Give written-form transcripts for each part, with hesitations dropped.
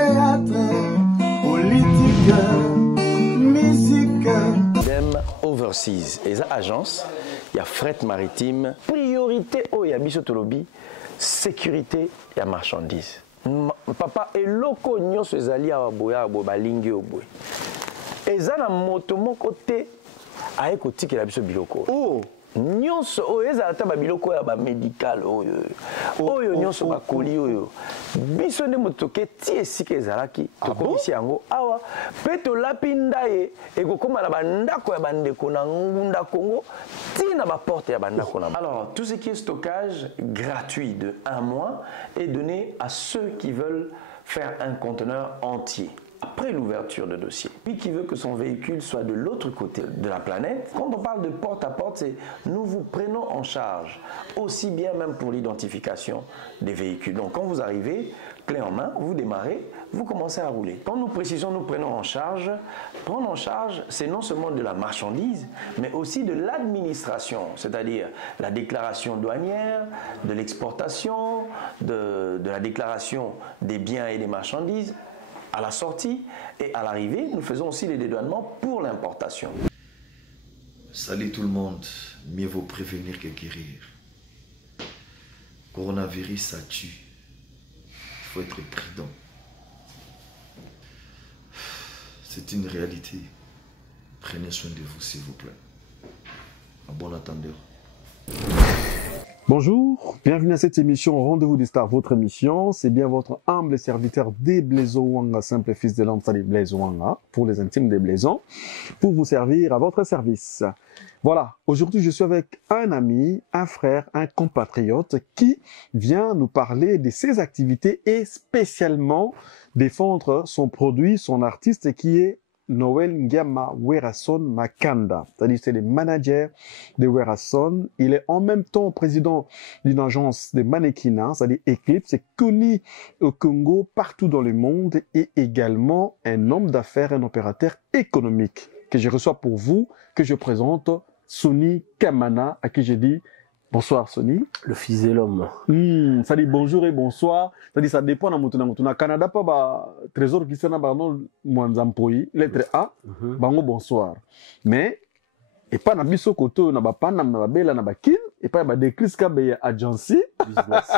théâtre, politique, musique. Dem Overseas, et agence, il y a fret maritime, priorité au yabiso tolobi, sécurité et marchandises. Papa eloko nyonso ezali awa boya abo balingi oboy. Eza na moto moko te aye kotikela biso biloko. Oh nyonso oyo ezala ta babiloko ya ba médical oyo nyonso bakoli oyo biso nde moto ke ti esika ezalaki tokomisi yango awa pe tolapi ndaye ekokoma na bandako ya bandeko na ngunda Congo ti na baporte ya bandako na. Alors tout ce qui est stockage gratuit de 1 mois est donné à ceux qui veulent faire un conteneur entier après l'ouverture de dossier. Lui qui veut que son véhicule soit de l'autre côté de la planète, quand on parle de porte à porte, c'est nous vous prenons en charge, aussi bien même pour l'identification des véhicules. Donc quand vous arrivez, clé en main, vous démarrez, vous commencez à rouler. Quand nous précisons nous prenons en charge, prendre en charge, c'est non seulement de la marchandise, mais aussi de l'administration, c'est-à-dire la déclaration douanière, de l'exportation, de la déclaration des biens et des marchandises, à la sortie et à l'arrivée, nous faisons aussi les dédouanements pour l'importation. Salut tout le monde, mieux vaut prévenir que guérir. Coronavirus, ça tue. Il faut être prudent. C'est une réalité. Prenez soin de vous, s'il vous plaît. À bon attendeur. Bonjour, bienvenue à cette émission Rendez-vous des Stars, votre émission. C'est bien votre humble serviteur des Blaisons Wanga, simple fils de l'homme, des Blaisons Wanga, pour les intimes des Blaisons, pour vous servir à votre service. Voilà, aujourd'hui je suis avec un ami, un frère, un compatriote qui vient nous parler de ses activités et spécialement défendre son produit, son artiste qui est Noël Ngiama Werason Makanda, c'est-à-dire c'est le manager de Werason. Il est en même temps président d'une agence de mannequinat, c'est-à-dire Eclipse, c'est connu au Congo, partout dans le monde, et également un homme d'affaires, un opérateur économique que je reçois pour vous, que je présente, Sonny Kamana, à qui je dis bonsoir Sonny. Le fils de l'homme. Ça dit bonjour et bonsoir. Ça dit ça dépend na mutuna Canada pas ba trésor qui sana ba non mwanzampoi lettre A bango bonsoir. Mais et pas na biso koto na ba pana na ba bela na ba kin et pas ba décris ka be agency business.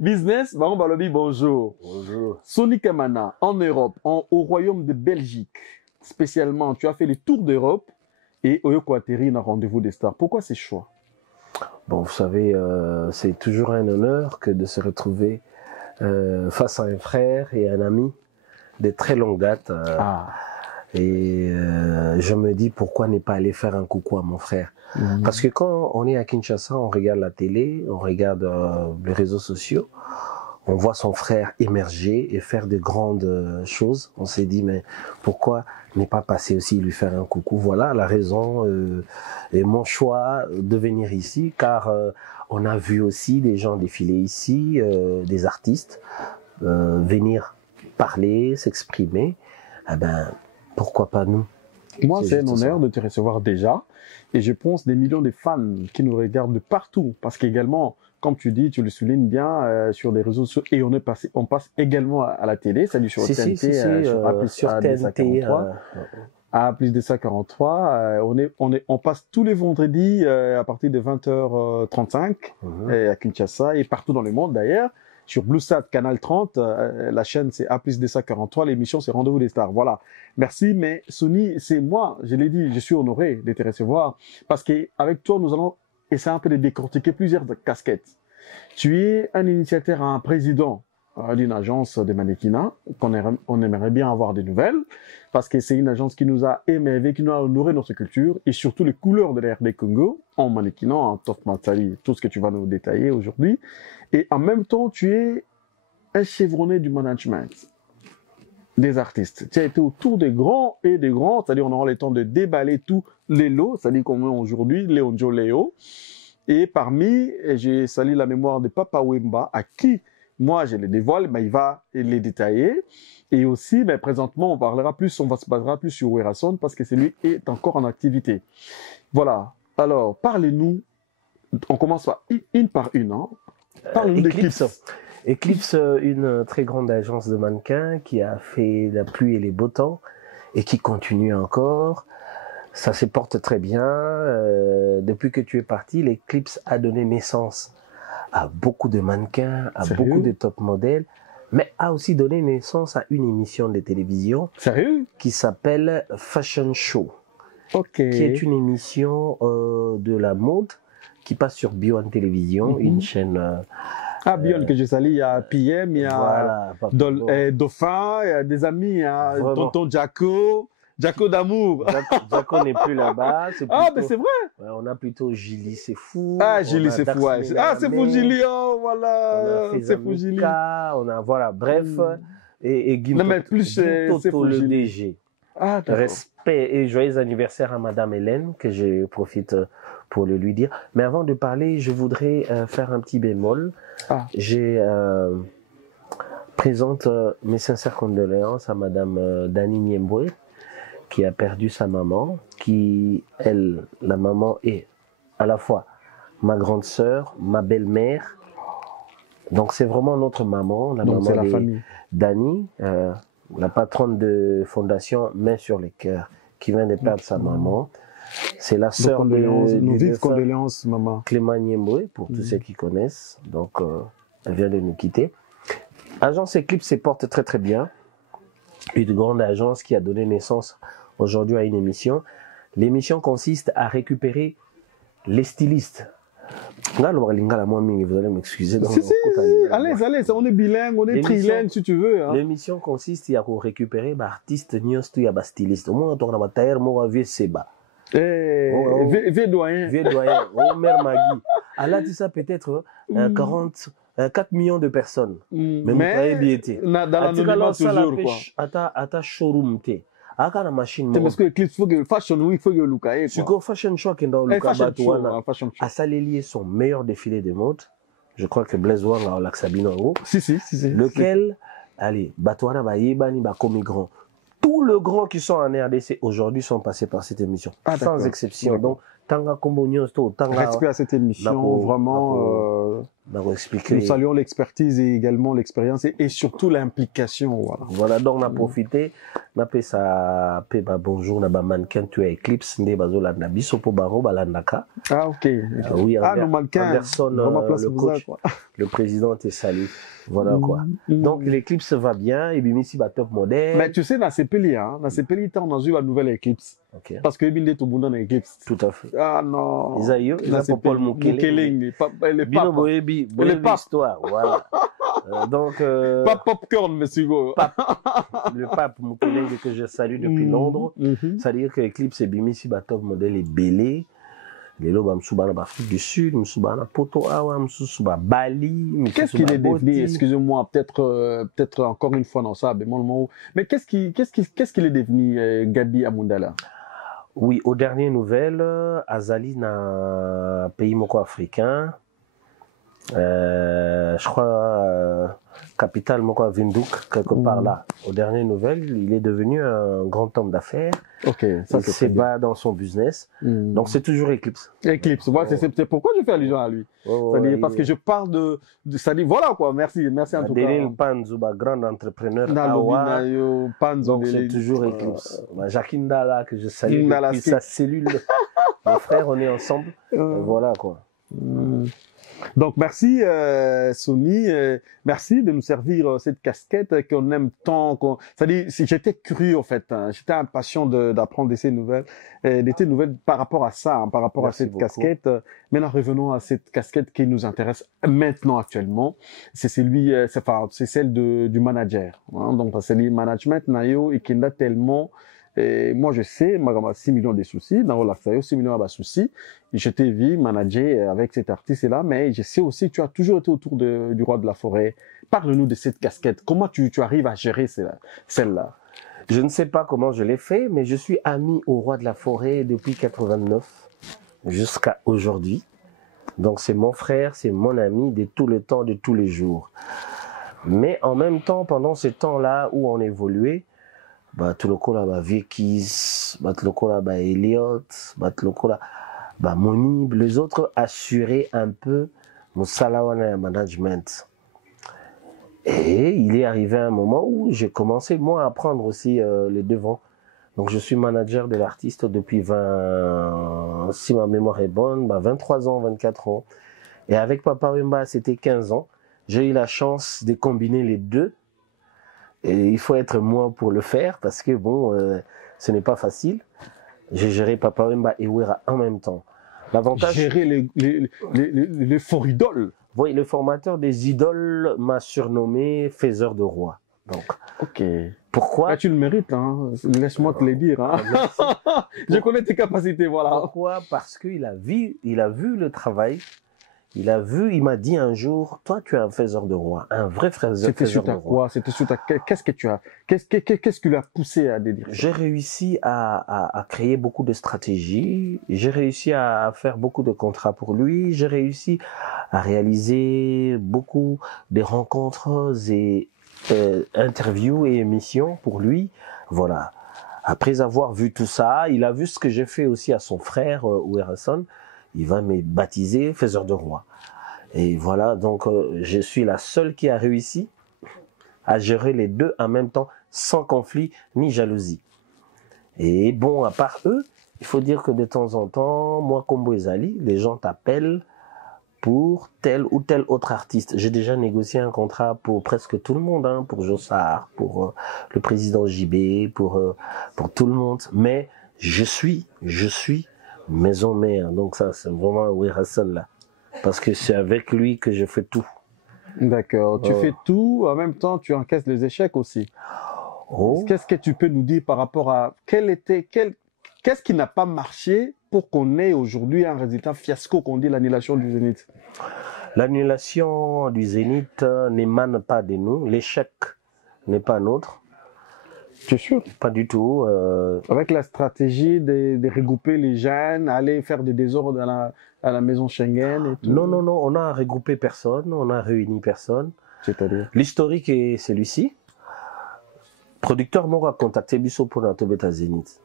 Business bango ba lobi bonjour. Bonjour. Sonny Kamana en Europe, au royaume de Belgique. Spécialement, tu as fait le tour d'Europe et Oyoko atterri na Rendez-vous des Stars. Pourquoi ces choix? Bon, vous savez, c'est toujours un honneur que de se retrouver face à un frère et un ami de très longue date. Et je me dis pourquoi ne pas aller faire un coucou à mon frère. Parce que quand on est à Kinshasa, on regarde la télé, on regarde les réseaux sociaux, on voit son frère émerger et faire de grandes choses. On s'est dit, mais pourquoi ne pas passer aussi lui faire un coucou? Voilà la raison et mon choix de venir ici, car on a vu aussi des gens défiler ici, des artistes venir parler, s'exprimer. Eh ben, pourquoi pas nous? Moi, c'est un honneur de te recevoir déjà. Et je pense des millions de fans qui nous regardent de partout. Parce qu'également, comme tu dis, tu le soulignes bien sur les réseaux sociaux. Et on passe également à la télé, c'est-à-dire sur TNT, sur TNT, à plus de 143. On passe tous les vendredis à partir de 20h35 à Kinshasa et partout dans le monde d'ailleurs. Sur BlueSat, Canal 30, la chaîne c'est A+D143, l'émission c'est Rendez-vous des Stars. Voilà. Merci, mais Sonny, c'est moi, je l'ai dit, je suis honoré de te recevoir parce qu'avec toi, nous allons essayer un peu de décortiquer plusieurs casquettes. Tu es un initiateur, un président d'une agence de mannequinat on aimerait bien avoir des nouvelles parce que c'est une agence qui nous a émerveillé, qui nous a honoré notre culture et surtout les couleurs de la RD Congo en mannequinat, en top matsali, tout ce que tu vas nous détailler aujourd'hui. Et en même temps, tu es un chevronné du management des artistes. Tu as été autour des grands et des grands, c'est-à-dire on aura le temps de déballer tous les lots, c'est-à-dire comme aujourd'hui, Léon Joe Léo. Et parmi, j'ai sali la mémoire de Papa Wemba, à qui moi je les dévoile, mais il va les détailler. Et aussi, mais présentement, on va se basera plus sur Werason parce que celui est encore en activité. Voilà. Alors, parlez-nous. On commence par une par une. Parlez-nous d'Eclipse. Eclipse, une très grande agence de mannequins qui a fait la pluie et les beaux temps et qui continue encore. Ça se porte très bien. Depuis que tu es parti, l'Eclipse a donné naissance à beaucoup de mannequins, à Sérieux? beaucoup de top modèles, mais a aussi donné naissance à une émission de télévision Sérieux? qui s'appelle Fashion Show, Ok. qui est une émission de la mode qui passe sur Bio1 Télévision, une chaîne... Ah, Bion, que je salue, il y a PM, il y a voilà, Dauphin, il y a des amis, il y a Vraiment. tonton Jaco d'amour. Jaco n'est plus là-bas. Ah, mais c'est vrai. Ouais, on a plutôt Gilly, c'est fou. Ah, Gilly, c'est fou. Ouais. Ah, c'est fou, Gilly, oh, voilà. C'est fou, Gilly. On a, voilà, bref. Et Guy Non, mais plus, c'est fou, le Gilly. DG. Ah, d'accord. Respect et joyeux anniversaire à Madame Hélène, que je profite pour le lui dire. Mais avant de parler, je voudrais faire un petit bémol. Ah. J'ai présente mes sincères condoléances à Madame Dani Niemboué, qui a perdu sa maman, qui, elle, la maman est à la fois ma grande sœur, ma belle-mère. Donc c'est vraiment notre maman, la Donc, maman c'est la de famille. Dani, la patronne de fondation Main sur les cœurs, qui vient de perdre sa maman. C'est la sœur de nos vives défunt condoléances, maman. Clément Niemboué, pour tous ceux qui connaissent. Donc elle vient de nous quitter. Agence Eclipse se porte très très bien. Une grande agence qui a donné naissance aujourd'hui à une émission. L'émission consiste à récupérer les stylistes. Vous allez m'excuser. Si, allez, on est bilingue, on est trilingue si tu veux. Hein. L'émission consiste à récupérer les artistes, les stylistes. Au moins, on a un tailleur, on a vu Seba. Vieux doyen. Vieux doyen, oh mère Magui. Allah dit ça peut-être 4 millions de personnes. Mais dans l'anonymat toujours, quoi. Ata showroom te. Aka na machine C'est parce que Eclipse, faut que fashion week, faut que Lukae. Tu go fashion show qui est dans le Kabatouana. Fashion show. À Salélier, son meilleur défilé de mode. Je crois que Blaise Wang a l'Axabino en haut. Si. Lequel, allez, Batouana ba Yebani ba Komi Grand. Tous les grands qui sont en RDC aujourd'hui sont passés par cette émission. Sans exception. Donc, Tanga Kombo News, Tanga. Respect à cette émission, vraiment. Nous saluons l'expertise et également l'expérience et surtout l'implication. Voilà, donc on a profité. On a fait ça, bonjour, on a mannequin, tu es Eclipse, on a biso pour baro balandaka. Ah, ok. Oui, nos mannequins. Anderson, le coach, le président te salue. Voilà quoi. Donc l'Eclipse va bien, et bien ici, top modèle. Mais tu sais, dans ces pays, on a eu la nouvelle Eclipse. Okay. Parce que il est tout bon dans l'Eclipse. Tout à fait. Ah non. Isaïo, il a Paul Mukele. Le pape. Voilà. Donc. Pas popcorn, monsieur Go. Le pape Mukele que je salue depuis Londres. C'est-à-dire que l'Eclipse est bien ici, top modèle est belé. Les lobes m'souba na Afrique du Sud, m'souba na Poto Awa, m'souba Bali. Qu'est-ce qu'il est devenu? Excusez-moi, peut-être encore une fois dans ça, mais qu'est-ce qu'il est devenu, Gabi Amundala? Oui, aux dernières nouvelles, Azali na pays moko africain. Je crois capitale moko à Windhoek, quelque part là. Aux dernières nouvelles, il est devenu un grand homme d'affaires. Ok, ça il s'est bas dans son business. Donc c'est toujours Eclipse. Eclipse, voilà, c'est pourquoi je fais allusion à lui. Parce que je parle de ça dit voilà quoi. Merci en tout cas. Delil Panzo, grand entrepreneur. Donc c'est toujours Eclipse. Jacqueline Dalla que je salue depuis sa cellule. Mon frère, on est ensemble. Voilà quoi. Donc merci Sony, merci de nous servir cette casquette qu'on aime tant. C'est-à-dire, j'étais curieux en fait, j'étais impatient d'apprendre ces nouvelles, des nouvelles par rapport à ça, par rapport à cette casquette. Maintenant revenons à cette casquette qui nous intéresse maintenant actuellement. C'est celle du manager. Donc c'est le management nayo et qui n'a tellement. Et moi, je sais, moi, 6 millions de soucis, dans la 6 millions de soucis. Je t'ai vu manager avec cet artiste-là, mais je sais aussi que tu as toujours été autour du roi de la forêt. Parle-nous de cette casquette. Comment tu arrives à gérer celle-là? Je ne sais pas comment je l'ai fait, mais je suis ami au roi de la forêt depuis 89 jusqu'à aujourd'hui. Donc, c'est mon frère, c'est mon ami de tout le temps, de tous les jours. Mais en même temps, pendant ce temps-là où on évoluait, tout le coup là Vikis, tout le coup là Elliot, tout le coup là Monib, les autres assuraient un peu mon salawana management. Et il est arrivé un moment où j'ai commencé, moi, à prendre aussi les devants. Donc, je suis manager de l'artiste depuis si ma mémoire est bonne, 23 ans, 24 ans. Et avec Papa Wemba, c'était 15 ans. J'ai eu la chance de combiner les deux. Et il faut être moi pour le faire parce que, bon, ce n'est pas facile. J'ai géré Papa Wemba et Wera en même temps. L'avantage... Gérer les forts idoles. Oui, le formateur des idoles m'a surnommé faiseur de rois. Donc, ok. Pourquoi? Ah, tu le mérites, hein. Laisse-moi te le dire. Hein. Je connais tes capacités, voilà. Pourquoi? Parce qu'il a vu le travail. Il m'a dit un jour, toi, tu es un faiseur de rois, un vrai faiseur de rois. C'était sur ta quoi? C'était sur ta... Qu'est-ce qui l'a poussé à dire ça? J'ai réussi à créer beaucoup de stratégies. J'ai réussi à faire beaucoup de contrats pour lui. J'ai réussi à réaliser beaucoup de rencontres et interviews et émissions pour lui. Voilà. Après avoir vu tout ça, il a vu ce que j'ai fait aussi à son frère, Werason. Il va me baptiser faiseur de roi. Et voilà, donc je suis la seule qui a réussi à gérer les deux en même temps, sans conflit ni jalousie. Et bon, à part eux, il faut dire que de temps en temps, moi, Kombo Ezali, les gens t'appellent pour tel ou tel autre artiste. J'ai déjà négocié un contrat pour presque tout le monde, hein, pour Jossard, pour le président JB, pour tout le monde. Mais je suis maison mère. Donc ça, c'est vraiment Werason là. Parce que c'est avec lui que je fais tout. D'accord. Tu fais tout, en même temps, tu encaisses les échecs aussi. Oh. Qu'est-ce que tu peux nous dire par rapport à qu'est-ce qui n'a pas marché pour qu'on ait aujourd'hui un résultat fiasco qu'on dit l'annulation du Zénith? L'annulation du Zénith n'émane pas de nous. L'échec n'est pas nôtre. Tu es sûr? Pas du tout. Avec la stratégie de regrouper les jeunes, aller faire des désordres à la maison Schengen et tout. Non, on a regroupé personne, on a réuni personne. C'est-à-dire? L'historique est celui-ci. Producteur m'a contacté Bisso pour notre bêta Zénith.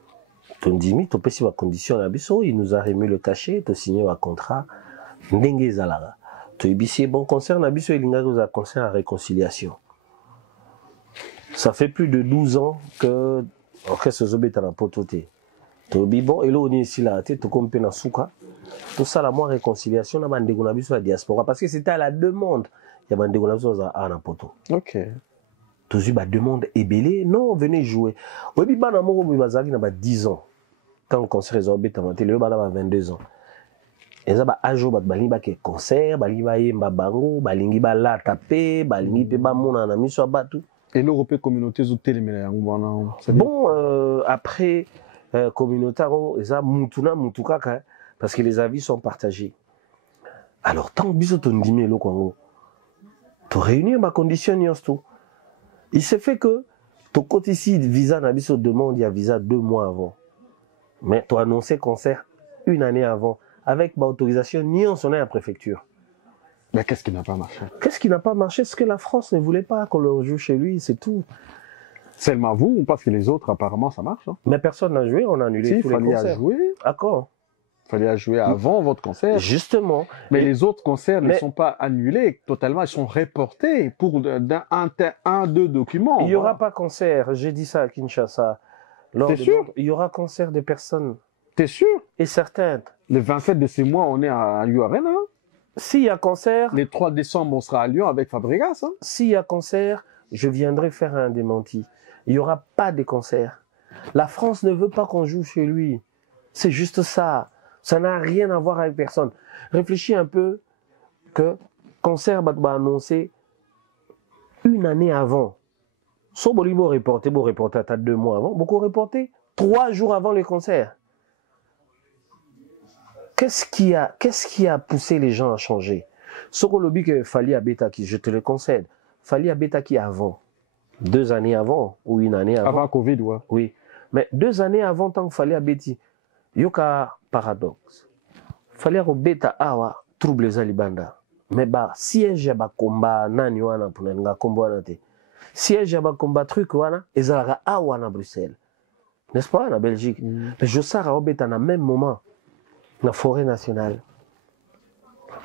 Tondimi, to pesi wa condition à Bisso, il nous a remis le cachet, to signé un contrat. Ndenge Zalara. To ibisi bon concert na Bisso, il y a concert à réconciliation. Ça fait plus de 12 ans que orchestre Zobeta na pototé. To bon et là on est ici là, to compé na souka. Tout ça la moi réconciliation na bande na biso la diaspora parce que c'était à la demande. Il y a bande na biso à na poto. OK. Tous ba demande ébélé, non, venez jouer. Obi bana moko bazaki na ba 10 ans. Quand le concert Zobeta na télé bana ba 22 ans. Et ça ba ajo ba balingi ba ke concert, balingi ba yemba bango, balingi ba la taper, balingi pe ba mona na miso batu. Et l'Europe communauté bon, après, communauté, ça mutuka, parce que les avis sont partagés. Alors, tant que tu as le Congo, tu réunis ma condition, il se fait que ton côté ici, visa n'a pas demande, il y a visa 2 mois avant. Mais tu as annoncé concert 1 année avant, avec ma autorisation, ni on s'en est à la préfecture. Mais qu'est-ce qui n'a pas marché? Qu'est-ce qui n'a pas marché? C'est que la France ne voulait pas qu'on le joue chez lui, c'est tout. Seulement vous, parce que les autres, apparemment, ça marche. Hein? Mais personne n'a joué, on a annulé tous les concerts. Il fallait jouer. D'accord. Il fallait jouer avant votre concert. Justement. Mais les autres concerts ne sont pas annulés totalement, ils sont reportés pour deux documents. Il n'y aura pas concert, j'ai dit ça à Kinshasa. T'es sûr? Il y aura concert des personnes. T'es sûr? Et certaines. Le 27 de ce mois, on est à Lyon Arena. S'il y a concert... Le 3 décembre, on sera à Lyon avec Fabregas. Hein? S'il y a concert, je viendrai faire un démenti. Il n'y aura pas de concert. La France ne veut pas qu'on joue chez lui. C'est juste ça. Ça n'a rien à voir avec personne. Réfléchis un peu que concert va annoncer 1 année avant. Son Bolibo reporté à 2 mois avant. Beaucoup reporté 3 jours avant le concert. Qu'est-ce qui a poussé les gens à changer? Ce qu'on lobby que Fali Abetaki, je te le concède. Fali Abetaki avant. 2 années avant ou 1 année avant. Avant Covid, ouais. Oui. Mais 2 années avant, tant que Fali Abeti, yoka paradoxe. Fali Abeta awa trouble za libanda. Mais bah siège ba combat nani wana pour nga combat wana te. Siège ba combat truc wana ezalaka awa na Bruxelles. N'est-ce pas na Belgique? Mais je sars à Obeta na même moment. La forêt nationale.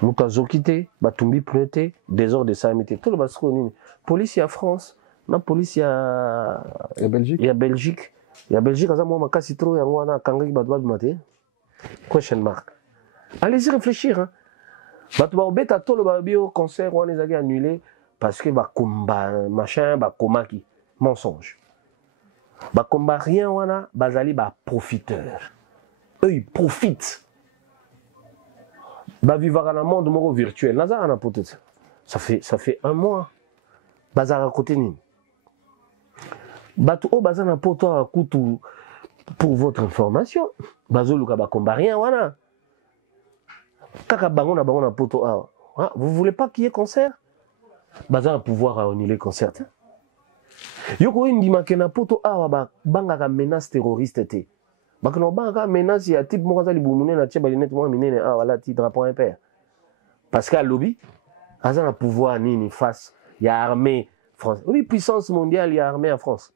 Nous avons quitté, batumbi pleuté, désordre de samité. Tout le monde police ya France, na police ya Belgique. Ya Belgique. Ya Belgique, aza moi makasi trop yango wana kangaki bato babimate. Question mark. Allez-y réfléchir. Hein. Bato babeta tolo babio concert wana ezaki annulé parce que bakomba machin bakomaki mensonge. Bakomba rien wana bazali ba profiteur. Eux ils profitent. Bavivaka na monde moko virtuel. Nazara na peut-être. Ça fait un mois. Bazara côté nini. Bato o bazana poto a kutu pour votre information. Bazoluka bakomba rien wana. Kaka bango na poto a. Ah, vous voulez pas qu'il y ait concert? Bazana pouvoir annuler concert. Yoko indima ke na poto a ba bangaka menace terroriste te. Bakno banga menace ya type mokaza libumune na tcheba linete mo minene a wala ti drapeau impair. Parce qu'à lobby azana pouvoir nini face ya armée France. Oui, puissance mondiale, il y a armée en France.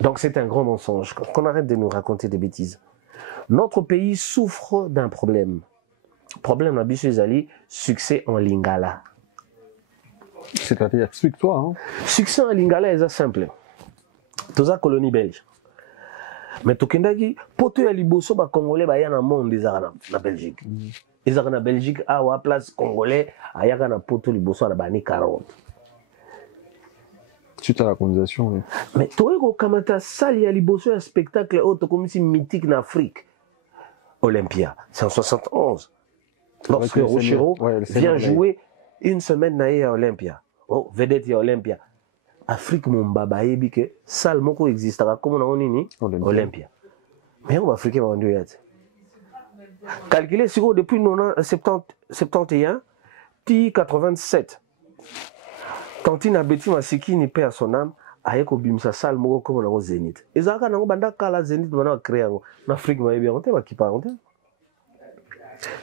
Donc c'est un grand mensonge. Qu'on arrête de nous raconter des bêtises. Notre pays souffre d'un problème. Problème à Bissou Zali, succès en lingala. C'est-à-dire, explique-toi. Hein. Succès en lingala est simple. Tous la colonie belge. Mais tokendaki, poto ya liboso ba congolais ba ya na monde ezaka na Belgique. Ezaka na Belgique a wa place congolais ayaka na poto liboso na bani 40. Suite à la colonisation, oui. Mais toi, quand tu as sali à liboso un spectacle autre comme si mythique en Afrique, Olympia, c'est en 71. Lorsque Rochero vient jouer une semaine à Olympia. Oh, vedette à Olympia. Afrique, mon baba, et que salle moko existera comme on a dit Olympia. Mais on va Afrique, on va dire. Calculez, si vous depuis 71, 87. Tantine a Betty Masiki ni paix à son âme, aye ko bimsa sal moko comme na Zénith. Ezaka nango banda kala Zénith bana créer en Afrique ma bien on te ba ki pa on te.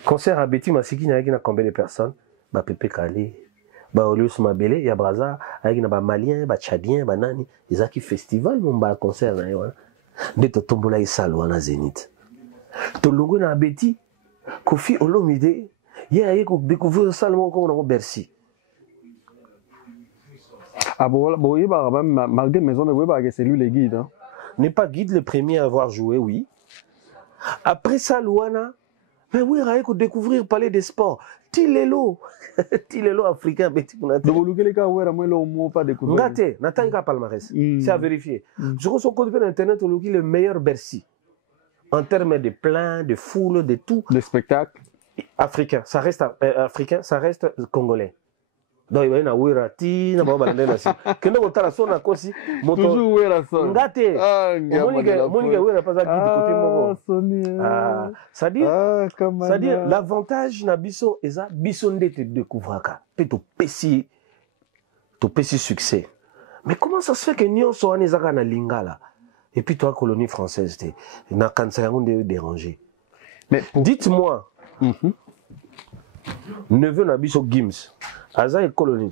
Concert à Betty Masiki na yaki na combien de personnes? Ba Pepe Kale, ba Olius Mabele, ya Braza, ayaki na ba Malien, ba Tchadien, ba nani, ezaki festival mon ba concert na yo. Ndeto tombola isal wana Zénith. To longo na Betty Kofi Olomide, ye aye ko découvrir sal moko comme na Bercy. Ah bon, malgré maison de c'est lui le guide. Hein. N'est pas guide le premier à avoir joué, oui. Après ça, Luana, mais oui, il faut découvrir parler des sports. Tilelo africain, petit pour Naté. Donc, les gars, ouais, moi, le mot pas découvrir. Naté, Naté, palmarès. C'est à vérifier. Je crois qu'on peut internet, on le meilleur Bercy. En termes de plein, de foule, de tout. De spectacle. Africain, ça reste africain, ça reste congolais. Donc il y a une ouïra ti na baba ndena si kendo kotala sona kosi moto toujours ouïra son ngate monika ouïra pas ça côté moko c'est-à-dire l'avantage na biso eza biso ndete découvraka pe to pesi succès. Mais comment ça se fait que nyonso wana ezaka na lingala et puis toi colonie française te na kanisa yango nde déranger. Mais dites-moi neveu na biso Gims Aza est colonie.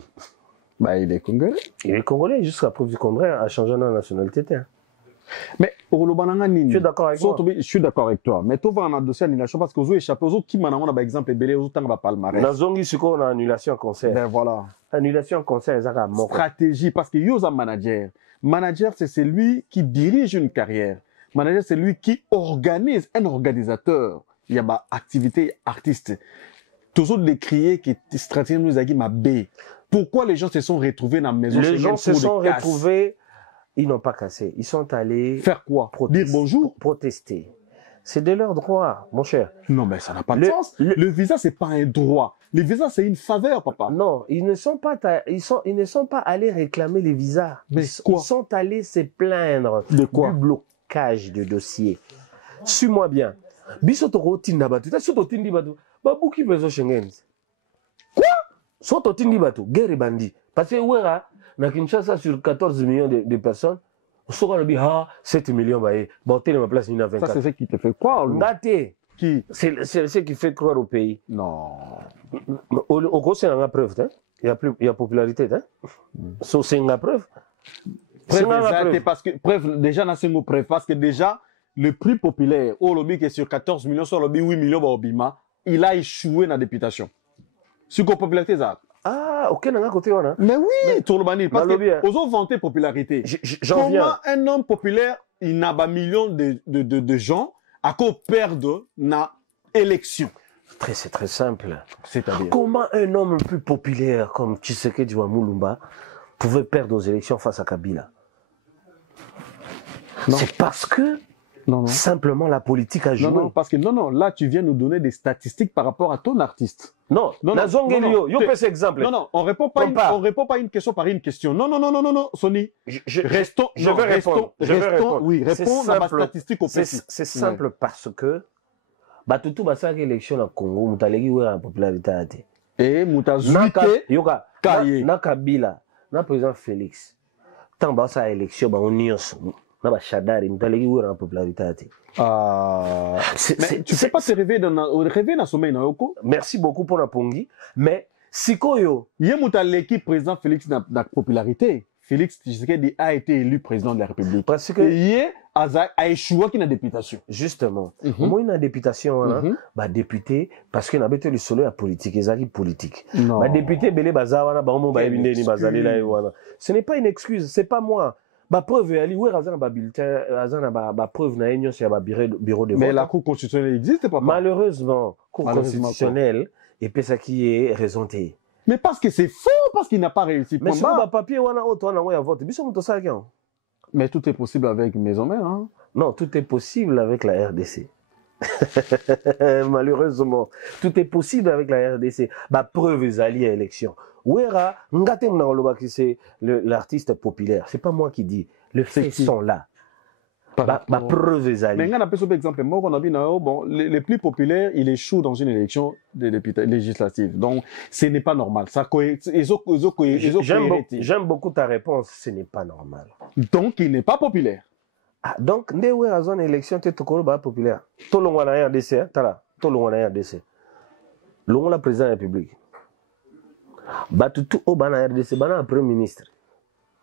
Bah, il est congolais. Il est congolais, jusqu'à preuve du contraire, a changé de nationalité. Mais, je suis d'accord avec moi. Je suis d'accord avec toi. Mais tu vas en un dossier annulation parce que vous échappez aux autres qui m'en ont, par exemple, belé aux autres, on va pas le marrer. Dans Zongi, ce qu'on a annulation concert. Ben voilà. Annulation concert, ça a stratégie, parce que yosa manager. Manager, c'est celui qui dirige une carrière. Manager, c'est lui qui organise, un organisateur. Il y a ma activité artiste. Toujours décrier que stratégie nous a dit ma B. Pourquoi les gens se sont retrouvés dans la maison? Les gens se sont retrouvés, ils n'ont pas cassé. Ils sont allés faire quoi? Dire bonjour? Protester. C'est de leur droit, mon cher. Non, mais ça n'a pas de sens. Le visa, c'est pas un droit. Le visa, c'est une faveur, papa. Non, ils ne sont pas allés réclamer les visas. Mais ils sont allés se plaindre de quoi? Du blocage de dossier. Suis-moi bien. Bisotoro tindabatu. T'as surtout tindibatu. Babouki besoin Schengen. Quoi? Surtout tindibatu. Guerre et bandit. Parce que ouera, na Kinshasa sur 14 millions de personnes, on a dit, 7 millions, bon, t'es ma place, il y en a 24. Ça, c'est ce qui te fait croire, lui. Ngate. Qui? C'est ce qui fait croire au pays. Non. Au gros, c'est une preuve, hein. Il y a popularité, hein. So, c'est une preuve. Parce que, preuve, déjà, dans ce mot preuve, parce que déjà, le prix populaire, au lobby qui est sur 14 millions, sur le lobby 8 millions, il a échoué dans la députation. Sur la popularité, ça. Ah, ok, n'a côté on a. Mais oui, Tourlobani, parce Malobi, hein. que aux vanté popularité. J'en Comment viens. un homme populaire, il n'a pas millions de gens à cause perdre na élection. C'est très simple. C'est-à-dire. Comment un homme plus populaire comme Tshisekedi ou Moulumba pouvait perdre aux élections face à Kabila? Non. C'est parce que Non, non. simplement la politique a joué. Non, non, parce que non, là, tu viens nous donner des statistiques par rapport à ton artiste. Non, Non, la non, zone non, non. yo peut exemple. Non, on répond pas on répond pas une question par une question. Non, Sony. Restons, je vais répondre. Oui, C'est réponds à ma simple. statistique au précis. C'est simple parce que tout ça élection au Congo, mutalegi ouais la popularité a été. Et Moutazuike, Yoka, Kaye. na Kabila, na président Félix. Tant ba ça élection ba onions, na ba Shadari, mutalegi ouais la popularité a été. Mais tu sais pas te réveiller dans sommeil na yoko. Merci beaucoup pour la pongi, mais sikoyo, Yé Moutaleki président Félix na popularité. Félix Tshisekedi a été élu président de la République. parce que Et Yé a échoué qui n'a députation. justement, moi une députation ba député parce que na bete le solo ya politique, ezali politique. Non. Ba député belé baza wana ba mo ba ebinde ni bazali la wana. Ce n'est pas une excuse, c'est pas moi. Ba preuve ali ouais razana ba bulletin, razana ba preuve na union sur ba bureau de vote. Mais la Cour constitutionnelle existe pas. Malheureusement, Cour Malheureusement, constitutionnelle et puis ça qui est raisonné. Mais parce que c'est faux, parce qu'il n'a pas réussi. Mais Combat. sur ba papier wana auto wana ouais vote, biso moto ça kian. Mais tout est possible avec Maison Mère. Hein. Non, tout est possible avec la RDC. Malheureusement, tout est possible avec la RDC. Bah, preuve les alliés à l'élection. Ouera, ngate mna qui c'est l'artiste populaire. C'est pas moi qui dis. Les faits sont là. Bah, preuve les alliés. Mais on a par exemple, moi, on a vu, bon, les plus populaires, il échoue dans une élection législative. Donc, ce n'est pas normal. Ça, J'aime beaucoup ta réponse. Ce n'est pas normal. Donc, il n'est pas populaire. Ah, donc, dès où la zone élection, tu es populaire. Tout le monde a RDC, tala. Tout le monde a RDC. Le monde la président de la République. Bah, tout au bana RDC, bana premier ministre.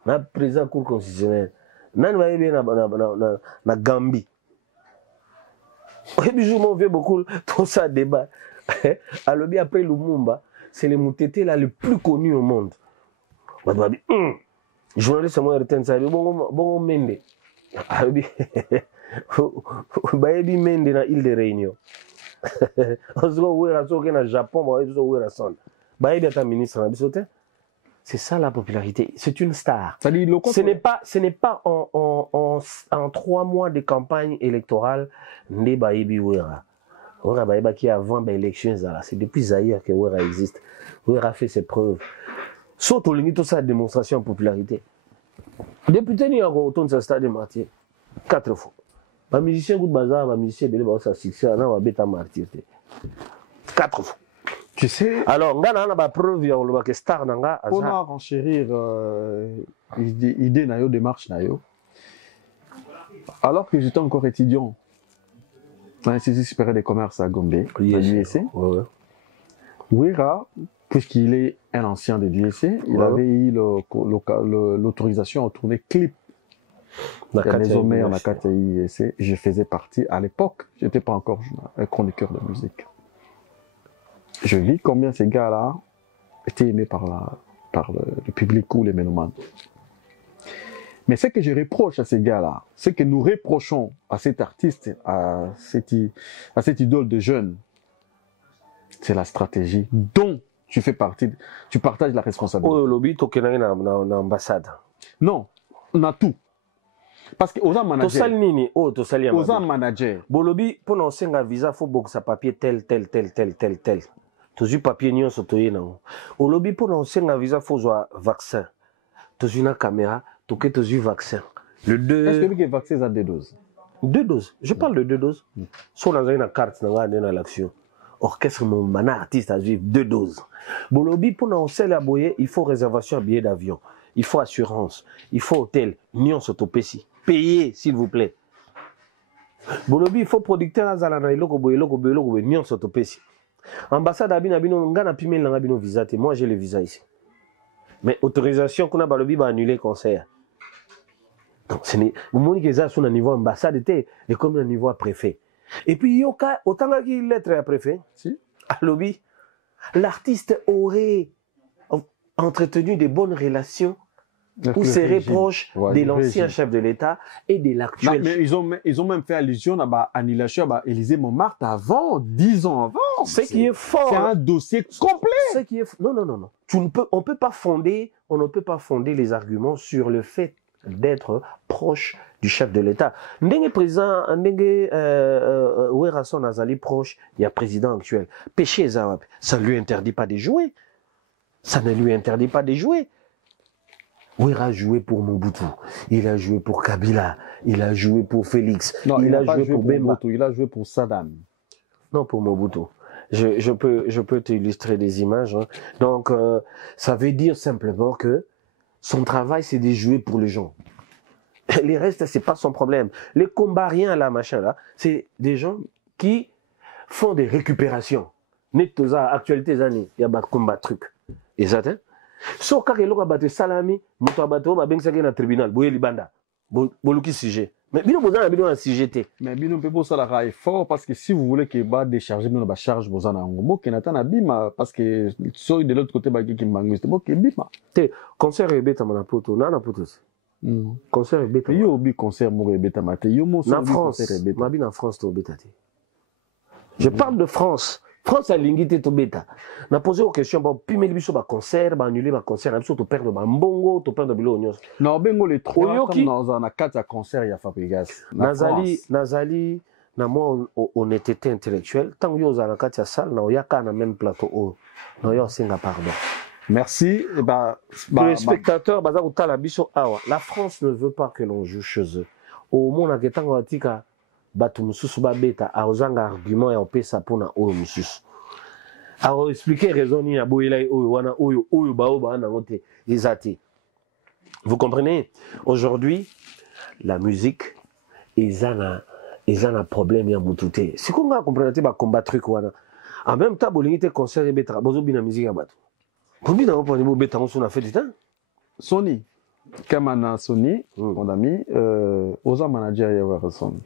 Na président cour constitutionnelle. Nan va bien na Gambie. Et puis, je m'en vais beaucoup, tout ça débat. Alors, bien après Lumumba, c'est le Mutete là le plus connu au monde. Bah, journaliste, moi, retenu ça, bon, Mende. Bayebi Mende na île de Réunion. Na Japon, bayebi ata ministre na bisote. C'est ça la popularité. C'est une star. Ce n'est pas en 3 mois de campagne électorale ne bayebi Wera. Wera bayeba qui avant l'élection c'est depuis Zaïre que Wera existe. Wera fait ses preuves. Sauf au limite tout ça démonstration de popularité. Député ni encore autour de ce stade de martyr 4 fois. Les musiciens goûtent bazar, les musiciens belé ba ça succès, on va bêta martyr 4 fois. Tu sais. Alors, on a ba preuve ya le star nanga. On a renchérir idée na yo démarche na yo. Alors que j'étais encore étudiant à l'Institut supérieur des commerces à Gombe, à l'USC. Wera, puisqu'il est un ancien de l'USC, il avait eu l'autorisation à tourner clip. Les Homères, la KTI, je faisais partie à l'époque, je n'étais pas encore un chroniqueur de musique. Je vis combien ces gars-là étaient aimés par le public ou les mélomanes. Mais ce que je reproche à ces gars-là, ce que nous reprochons à cet artiste, à cette idole de jeunes, c'est la stratégie dont tu fais partie, tu partages la responsabilité. Oh, lobby, tu as une ambassade. Non, on a tout. Parce que aux managers. Aux managers. Bon, lobby, pour nous un visa, il faut que ça papier tel. Tu as papier nion sotoye non. Au lobby, pour nous un visa, il faut un vaccin. Tu as une caméra, tu as un vaccin. Le 2. Est-ce que le vaccin a 2 doses? 2 doses. Je parle de 2 doses. Si on a une carte, on a une action. Orchestre, mon artiste a 2 doses. Bon, lobby, pour nous un aboyer, il faut réservation à billet d'avion. Il faut assurance. Il faut hôtel. Nion sotopesi. Payez, s'il vous plaît. Bolobi, il faut producteur à Zalana, Nion sotopesi. Ambassade Abinabino, Ngana Pimel Nangabino visa. Moi, j'ai le visa ici. Mais autorisation qu'on a Balobi va annuler concert. Donc, vous montrez que ça, sur un niveau ambassade, et comme un niveau préfet. Et puis, yoka, autant qu'il lettre à préfet, si. À lobby, l'artiste aurait entretenu des bonnes relations ou serré proche de l'ancien chef de l'État et de l'actuel. Mais ils ont même fait allusion à l'annulation à Élysée Montmartre avant, 10 ans avant. Ce qui est fort. C'est un dossier complet. Ce qui est, non. On ne peut pas fonder les arguments sur le fait d'être proche du chef de l'État. Ndenge président, Ouerason Azali proche, il y a président actuel. Péché, ça ne lui interdit pas de jouer. Ça ne lui interdit pas de jouer. Ouera a joué pour Mobutu, il a joué pour Kabila, il a joué pour Félix, il a joué pour Bemba. Mobutu, il a joué pour Saddam. Non, pour Mobutu. Je peux t'illustrer des images. Hein. Donc, ça veut dire simplement que son travail, c'est de jouer pour les gens. Les restes, c'est pas son problème. Les combariens, là, machin, là, c'est des gens qui font des récupérations. Nektoza, actualité, il y a des combats trucs. Et ça, so quand il a battu salami, muto abato ba bengsa na tribunal, boye libanda. Boluki sujet. Mais bino bozana bino un sujet. Mais bino pe pour ça la fort parce que si vous voulez que ba décharger bino ba charge bozana ngomo kenata na bima parce que so de l'autre côté ba ki mbanguiste bo ke bima. Te concert e beta na poto na poto. Concert e beta. Yo bi concert mo e beta mate. Yo mo so concert e beta. Ma bi na France to beta te. Je parle de France. France a l'ingité to beta. Na posé aux questions, bon, puis mais biso ba concert, ba annuler ba concert, biso to perdre ba mbongo, to perdre bilo nyos. Non, bengo les trois comme dans un quatre concert ya Fabregas. Nazali, na moi honnêteté intellectuelle, tant yo za na quatre salle, na oyaka na même plateau o. Na yo singa pardon. Merci. Les spectateurs, baza utala biso awa. La France ne veut pas que l'on joue chez eux. Au mona ke tango atika batu mususu babeta aozanga argument ya opesa pona oyo mususu. Alors expliquer raison ni ya boyelai oyo wana oyo baoba na ngote ezate. Vous comprenez? Aujourd'hui, la musique ezana problème ya mutute. Si qu'on va comprendre ba combattre truc wana. En même temps bolingi te concert beta bozo bina musique ya batu. Combien d'années pour nous beta on a fait du temps? Sony Kamana Sony, mon ami, Oza manager ya Ouerason.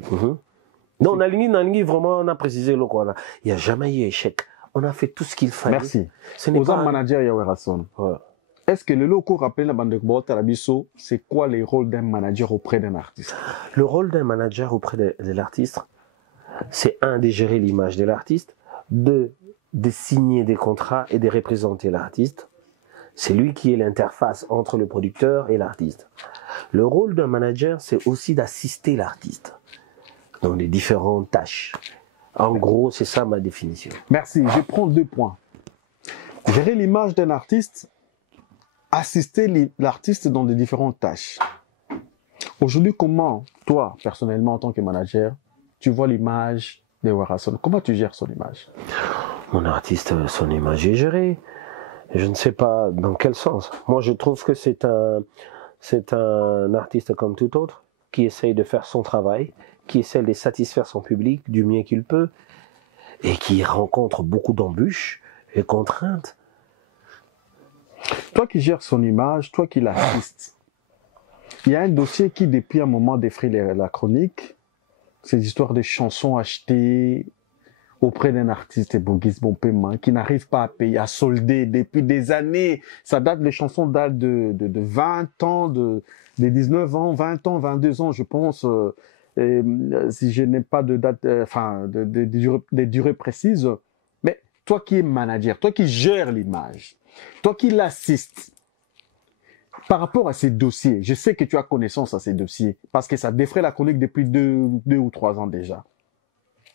Non, on a ligné vraiment, on a précisé le quoi là. Il n'y a jamais eu échec. On a fait tout ce qu'il fallait. Merci. Oza manager ya Ouerason. Est-ce que le loco rappelle la bande de Bota Labisso, c'est quoi les rôles d'un manager auprès d'un artiste? Le rôle d'un manager auprès de l'artiste, c'est un, de gérer l'image de l'artiste, deux, de signer des contrats et de représenter l'artiste. C'est lui qui est l'interface entre le producteur et l'artiste. Le rôle d'un manager, c'est aussi d'assister l'artiste dans les différentes tâches. En gros, c'est ça ma définition. Merci. Je prends 2 points. Gérer l'image d'un artiste, assister l'artiste dans les différentes tâches. Aujourd'hui, comment, toi, personnellement, en tant que manager, tu vois l'image de Ouerason? Comment tu gères son image? Mon artiste, son image est gérée. Je ne sais pas dans quel sens. Moi, je trouve que c'est un artiste comme tout autre qui essaye de faire son travail, qui essaie de satisfaire son public du mieux qu'il peut et qui rencontre beaucoup d'embûches et contraintes. Toi qui gères son image, toi qui l'assistes, il y a un dossier qui, depuis un moment, défraie la chronique. Ces histoires de chansons achetées auprès d'un artiste Bogis Bompema qui n'arrive pas à payer, à solder depuis des années. Ça date, les chansons datent de 20 ans, de 19 ans, 20 ans, 22 ans, je pense. Si je n'ai pas de date, des durées précises. Mais toi qui es manager, toi qui gères l'image, toi qui l'assistes, par rapport à ces dossiers, je sais que tu as connaissance à ces dossiers, parce que ça défraie la chronique depuis 2 ou 3 ans déjà.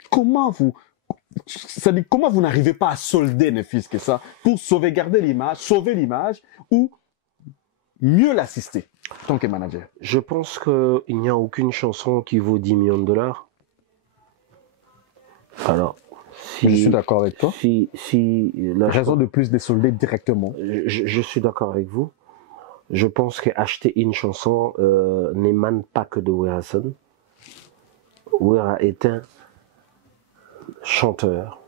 Comment vous n'arrivez pas à solder, ne fût-ce que ça, pour sauver l'image, ou mieux l'assister en tant que manager? Je pense qu'il n'y a aucune chanson qui vaut 10 millions de dollars. Alors, je suis d'accord avec toi. La raison de plus de solder directement. Je suis d'accord avec vous. Je pense qu'acheter une chanson n'émane pas que de Ouerason. Ouera est un chanteur,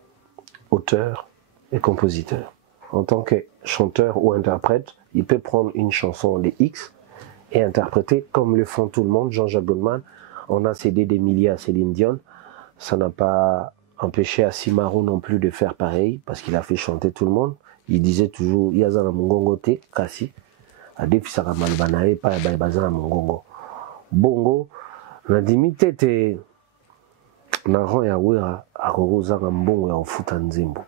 auteur et compositeur. En tant que chanteur ou interprète, il peut prendre une chanson de X et interpréter comme le font tout le monde. Jean-Jacques Goldman, on a cédé des milliers à Céline Dion. Ça n'a pas empêché à Simarou non plus de faire pareil parce qu'il a fait chanter tout le monde. il disait toujours, il y a un mongongo te, kasi, a défi malbanae, pas bazana mongongo. Bongo, na dimite te, na ran ya wera, a roza mbongo ya ofuta nzembo.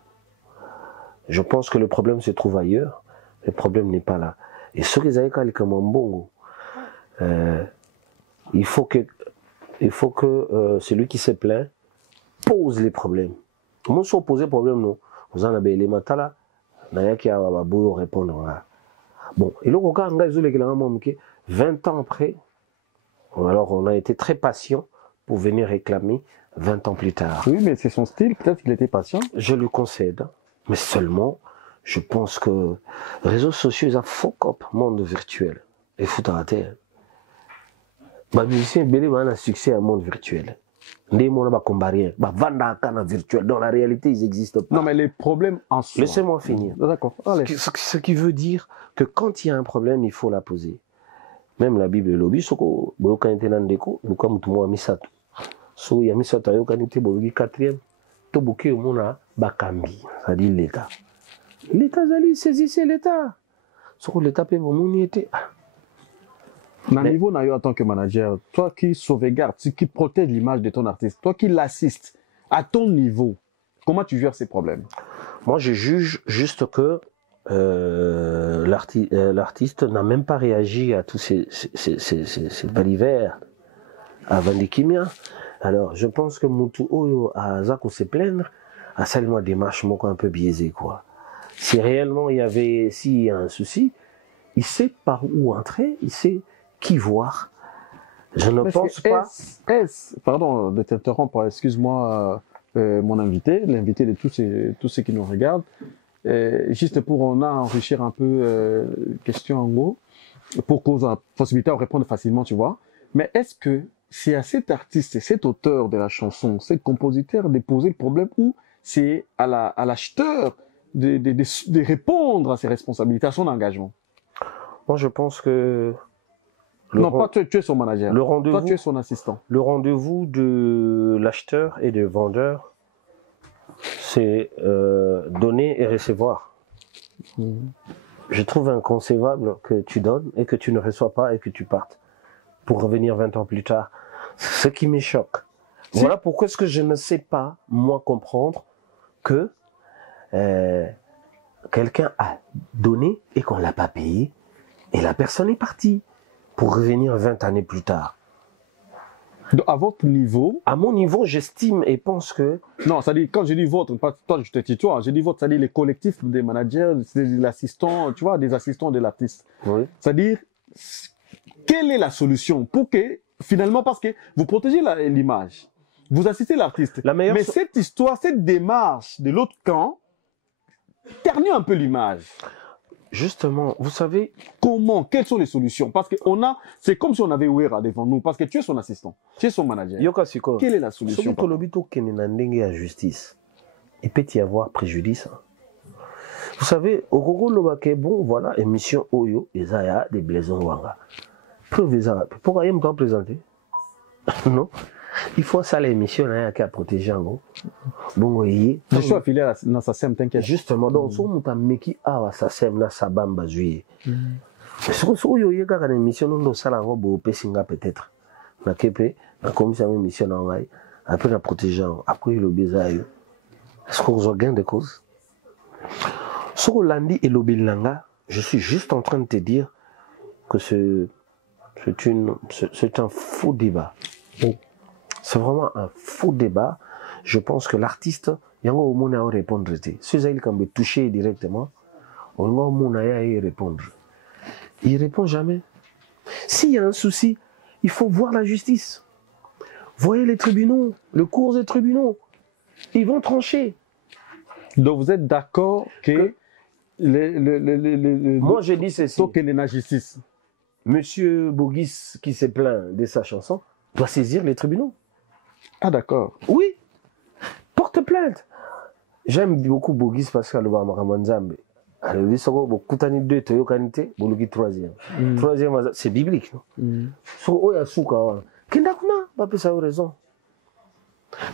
Je pense que le problème se trouve ailleurs, le problème n'est pas là. Et ce qu'ils avaient calé comme mbongo, il faut que celui qui se plaint pose les problèmes. Comment se poser le problème, non? Vous en avez éléments là, n'a qui a beau répondre là. Bon, et là, on a 20 ans après, alors on a été très patient pour venir réclamer 20 ans plus tard. Oui, mais c'est son style, peut-être qu'il était patient. Je le concède, mais seulement, je pense que les réseaux sociaux, ils ont fuck-up monde virtuel. Et foutre à terre. Les musiciens, ils ont un succès à monde virtuel. Les gens ne combattent rien. Virtuel. Dans la réalité, ils n'existent pas. Non, mais les problèmes en soi. Laissez-moi finir. D'accord. Ce qui veut dire que quand il y a un problème, il faut la poser. Même la Bible, le bisoko, boyoka ntenandeko, nous comme tout le monde misato. So ya misato yoka nite boyoki quatrième, to boke mona bakambi, c'est-à-dire l'État. L'État zali saisissez l'État. So l'État peut bomoni était. Dans le niveau en tant que manager, toi qui sauvegardes, qui protège l'image de ton artiste, toi qui l'assistes à ton niveau, comment tu gères ces problèmes? Moi, je juge juste que l'artiste n'a même pas réagi à tous ces balivers à Vandikimia. Alors, je pense que Moutou Oyo a Zako se plaindre à seulement des démarches un peu biaisées, quoi. Si réellement s'il y a un souci, il sait par où entrer, il sait qui voir. Je ne pense pas. Pardon de t'interrompre, excuse-moi, mon invité, l'invité de tous ceux qui nous regardent. Juste pour enrichir un peu question en gros, pour qu'on ait la possibilité de répondre facilement, tu vois. Mais est-ce que c'est à cet artiste, cet auteur de la chanson, cet compositeur de poser le problème ou c'est à l'acheteur de répondre à ses responsabilités, à son engagement? Moi, je pense que... Non, pas tu es son manager. Toi, tu es son assistant. Le rendez-vous de l'acheteur et du vendeur, c'est donner et recevoir. Je trouve inconcevable que tu donnes et que tu ne reçois pas et que tu partes pour revenir 20 ans plus tard. Ce qui me choque. Voilà pourquoi est-ce que je ne sais pas, moi, comprendre que quelqu'un a donné et qu'on ne l'a pas payé et la personne est partie pour revenir 20 années plus tard. Donc, à votre niveau? À mon niveau, j'estime et pense que... Non, c'est-à-dire, quand je dis votre, pas toi, je te tutoie, je dis votre, c'est-à-dire les collectifs des managers, l'assistant, tu vois, des assistants de l'artiste. Oui. C'est-à-dire, quelle est la solution pour que, finalement, parce que vous protégez l'image, vous assistez l'artiste, mais cette histoire, cette démarche de l'autre camp, ternit un peu l'image. Justement, vous savez... Comment? Quelles sont les solutions? Parce que c'est comme si on avait Ouera devant nous, parce que tu es son assistant, tu es son manager. Quelle est la solution? Justice. Il peut y avoir préjudice. Vous savez, au Congo, le bon, voilà, émission Oyo, et Zaya, des Blaisons Wanga. Pourquoi il me présenter? Non. Il faut ça l'émission là qui a protégé en gros. Bon oui. Je suis affilié à la SACEM, t'inquiète. Justement, donc son monta meki a SACEM na sabamba juillet. So yo yeka kana émission ndo sala ngo bo pesinga peut-être. Na kepe na commission émission na ngai après na protéger après le besayo. Est-ce qu'on a gain de cause? Sur Landi et Lobilanga, je suis juste en train de te dire que c'est un faux débat. C'est vraiment un faux débat. Je pense que l'artiste, il y a un moment à répondre. Si il peut toucher directement, il y a un moment à répondre. Il ne répond jamais. S'il y a un souci, il faut voir la justice. Voyez les tribunaux, le cours des tribunaux. Ils vont trancher. Donc vous êtes d'accord que moi je dis ceci. Que la justice. Monsieur Bogis qui se plaint de sa chanson doit saisir les tribunaux. Ah d'accord. Oui. Porte plainte. J'aime beaucoup Bogis parce qu'elle va Maramanzambe. Alors, il faut beaucoup de deux Toyokanité, Bologi troisième. Troisième, c'est biblique. Raison.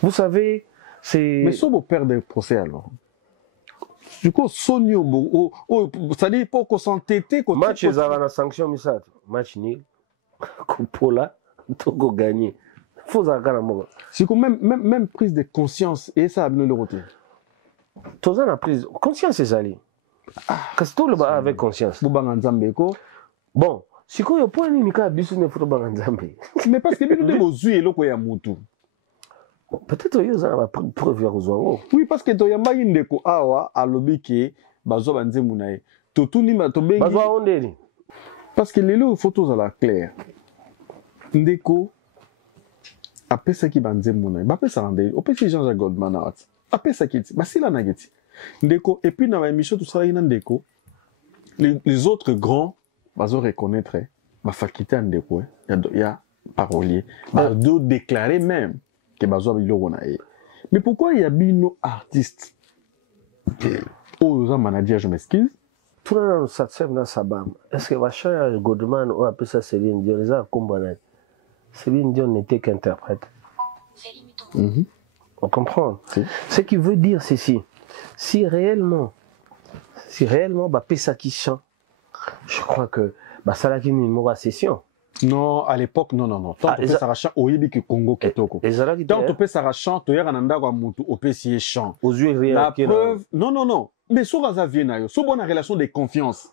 Vous savez, c'est. Mais si vous perdez le procès alors, Du coup, Sonio, ça dit pour qu'on s'entête. Match, ils avaient la sanction, mais ça, match nul. Pola, Togo gagné. Faut ça quand c'est que même prise de conscience, et ça a amené le rôti. Tout ça, la prise. Conscience, c'est ça. Qu'est-ce que tout le monde avec conscience? Bon, si vous avez un point de vue, vous avez mais parce que vous avez un peut-être que vous avez une preuve. Oui, parce que tu as un ndeko awa à l'objet qui bazo banze munae. Parce que les photos à la claire. Ndeko après ça qui banze munae. Ba pesa rande. O pesi Jean-Jacques Goldman art. Après ça qui ba sila nageti. Ndeko et puis dans la émission tout ça ndeko. Les autres grands bazo reconnaître ba fakita ndeko. Il y a parolier. Ba do déclarer même que bazo biloko na e. Mais pourquoi il y a bino artistes? Oh, ça manager, je m'excuse. Tout le monde s'accepte dans sa bande. Est-ce que Vachon Goldman ou appelle ça Céline Dion, les a combattu? Céline Dion n'était qu'interprète. On comprend. Ce qui veut dire ceci, si réellement, Pessa qui chante, je crois que ça l'a une mauvaise session. Non, à l'époque, non. Tant que ça chante, au Yébi que Congo Kitoko. Tant que ça chante, il y a un anda comme Moutou, au PCA chante. La preuve, non. Mais sur la Vienna, sur bonne relation de confiance.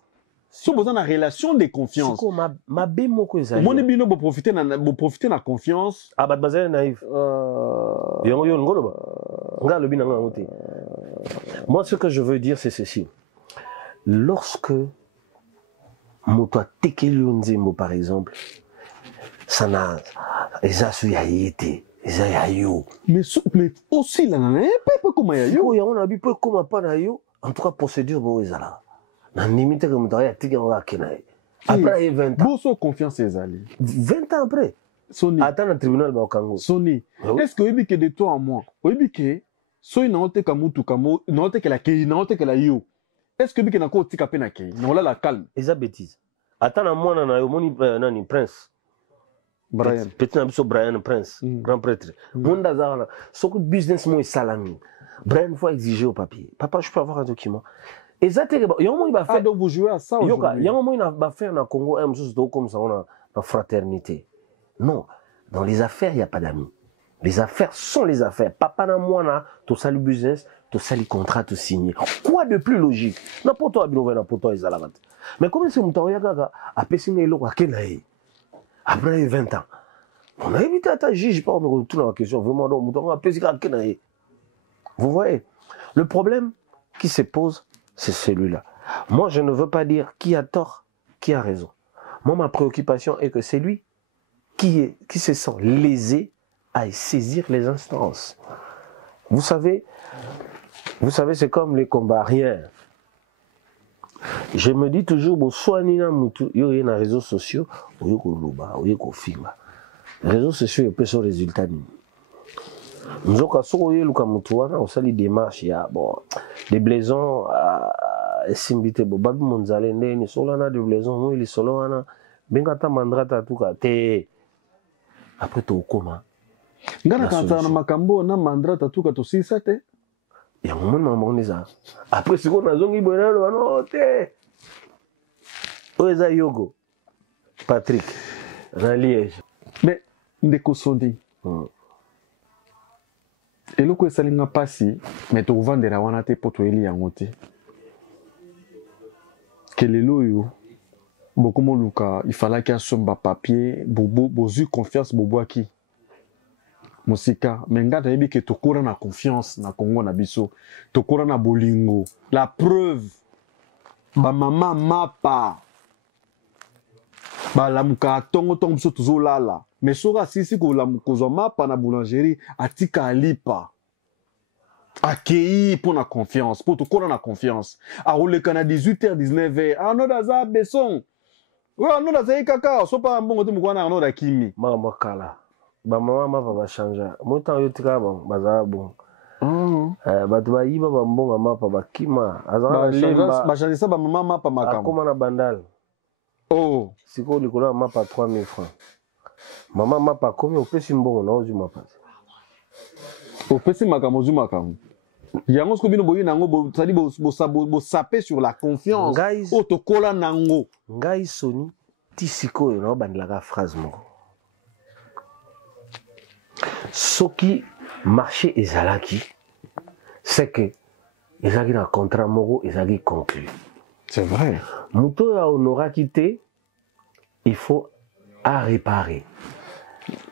Sur bonne relation de confiance. C'est quoi ma bémo que ça? Monébino pour profiter de la confiance. Ah, bah, naïf. Moi, ce que je veux dire, c'est ceci. Lorsque Moto Tekelu Nzembo, par exemple, ça n'a. Mais aussi, là, pas comme Yayo. On a vu peu comme pas Yayo. En tout cas, procédure, bon, ils là. Dans limite, comme tu as dit, on va Kenaï. Après 20 ans. Bon, confiance, les alliés. 20 ans après. Sony. Attends, le tribunal, au Congo. Sony. Est-ce que vous avez de toi en moi? Vous avez que. Soit il n'a pas Kamutu Kamo, il n'a pas que la Kei, il n'a pas que la Yo. Est-ce que vous avez que encore tika pena Kei? Non, là, la calme. Et ça bêtise. Attends, moi, non, Prince. Brian. Petit Nabiso Brian Prince, grand prêtre. Monde Zara, ce que business moi est salami. Brian faut exiger au papier. Papa, je peux avoir un document. Et ça, il y a un moment il va faire. Ah, donc vous jouez à ça aujourd'hui. Il y a un moment il va faire dans Congo un chose comme ça, on a la fraternité. Non, dans les affaires, il n'y a pas d'amis. Les affaires sont les affaires. Papa, dans moi, tout ça, le business, tout ça, les contrats, tout signé. Quoi de plus logique? N'importe quoi, n'importe quoi, ils allaient. Mais comment c'est mon temps, il y a un PC, après 20 ans. On a évité à ta juge, pas on me retourne la question, vraiment, non, on a PC, vous voyez, le problème qui se pose, c'est celui-là. Moi, je ne veux pas dire qui a tort, qui a raison. Moi, ma préoccupation est que c'est lui qui se sent lésé à saisir les instances. Vous savez, c'est comme les combats, rien. Je me dis toujours, bon, soit Nina Moutou, il y a des réseaux sociaux, il y a des films. Les réseaux sociaux, il y a des résultats. Nous avons des démarches, il y a des blaisons à Simbite, Babi Monzale, des solana de blaisons, il est solana, Bengata Mandrata, tout cas, après tout, comment? Ngana Kantana Makambo, na Mandrata, tout cas, aussi, ça, t'es? Il y a un moment où on est là. Après, c'est qu'on a zongi bonheur, non, t'es. Où est-ce Yogo? Patrick, dans Liège. Mais, Ndeko Sondi. Et le coup, ça n'a pas si, mais tu vends des rawanate pour toi, il y a un côté. Quel est l'eau? Beaucoup de gens, il fallait qu'il y ait un papier, beaucoup de confiance, beaucoup de qui. Musika, mais nga tayebi que tokora na confiance na Congo na biso, tokora na bolingo. La preuve, ba mama mapa, ba lamuka tongo biso tuzolala. Mais soka sisi ko lamuko zo mapa na boulangerie atika alipa. Accueilli pour la confiance, pour tokora na confiance. A roleka na 18h 19h, ano daza beson. Wa ano daza ikaka, so pa mbongo te mukwana ano da kimi. Mama kala. Ba maman va changer. Moi tant yo tika bon, baza bon. Ba tu ba yiba ba mbonga mapa ba kima. Ba changer ça ba maman mapa makam. Comment na bandal. Oh, siko likolo mapa 3000 francs. Maman mapa komi opesi mbongo na ozu mapa. Opesi makam ozu makam. yango ce que bino boyi nango ça dit bo saper sur la confiance otokola nango ngai soni tisiko yo na bandela phrase moko soki marché ezalaki c'est que ezalaki na contrat moko ezalaki conclu. C'est vrai. Muto ya honoraki te, il faut à réparer.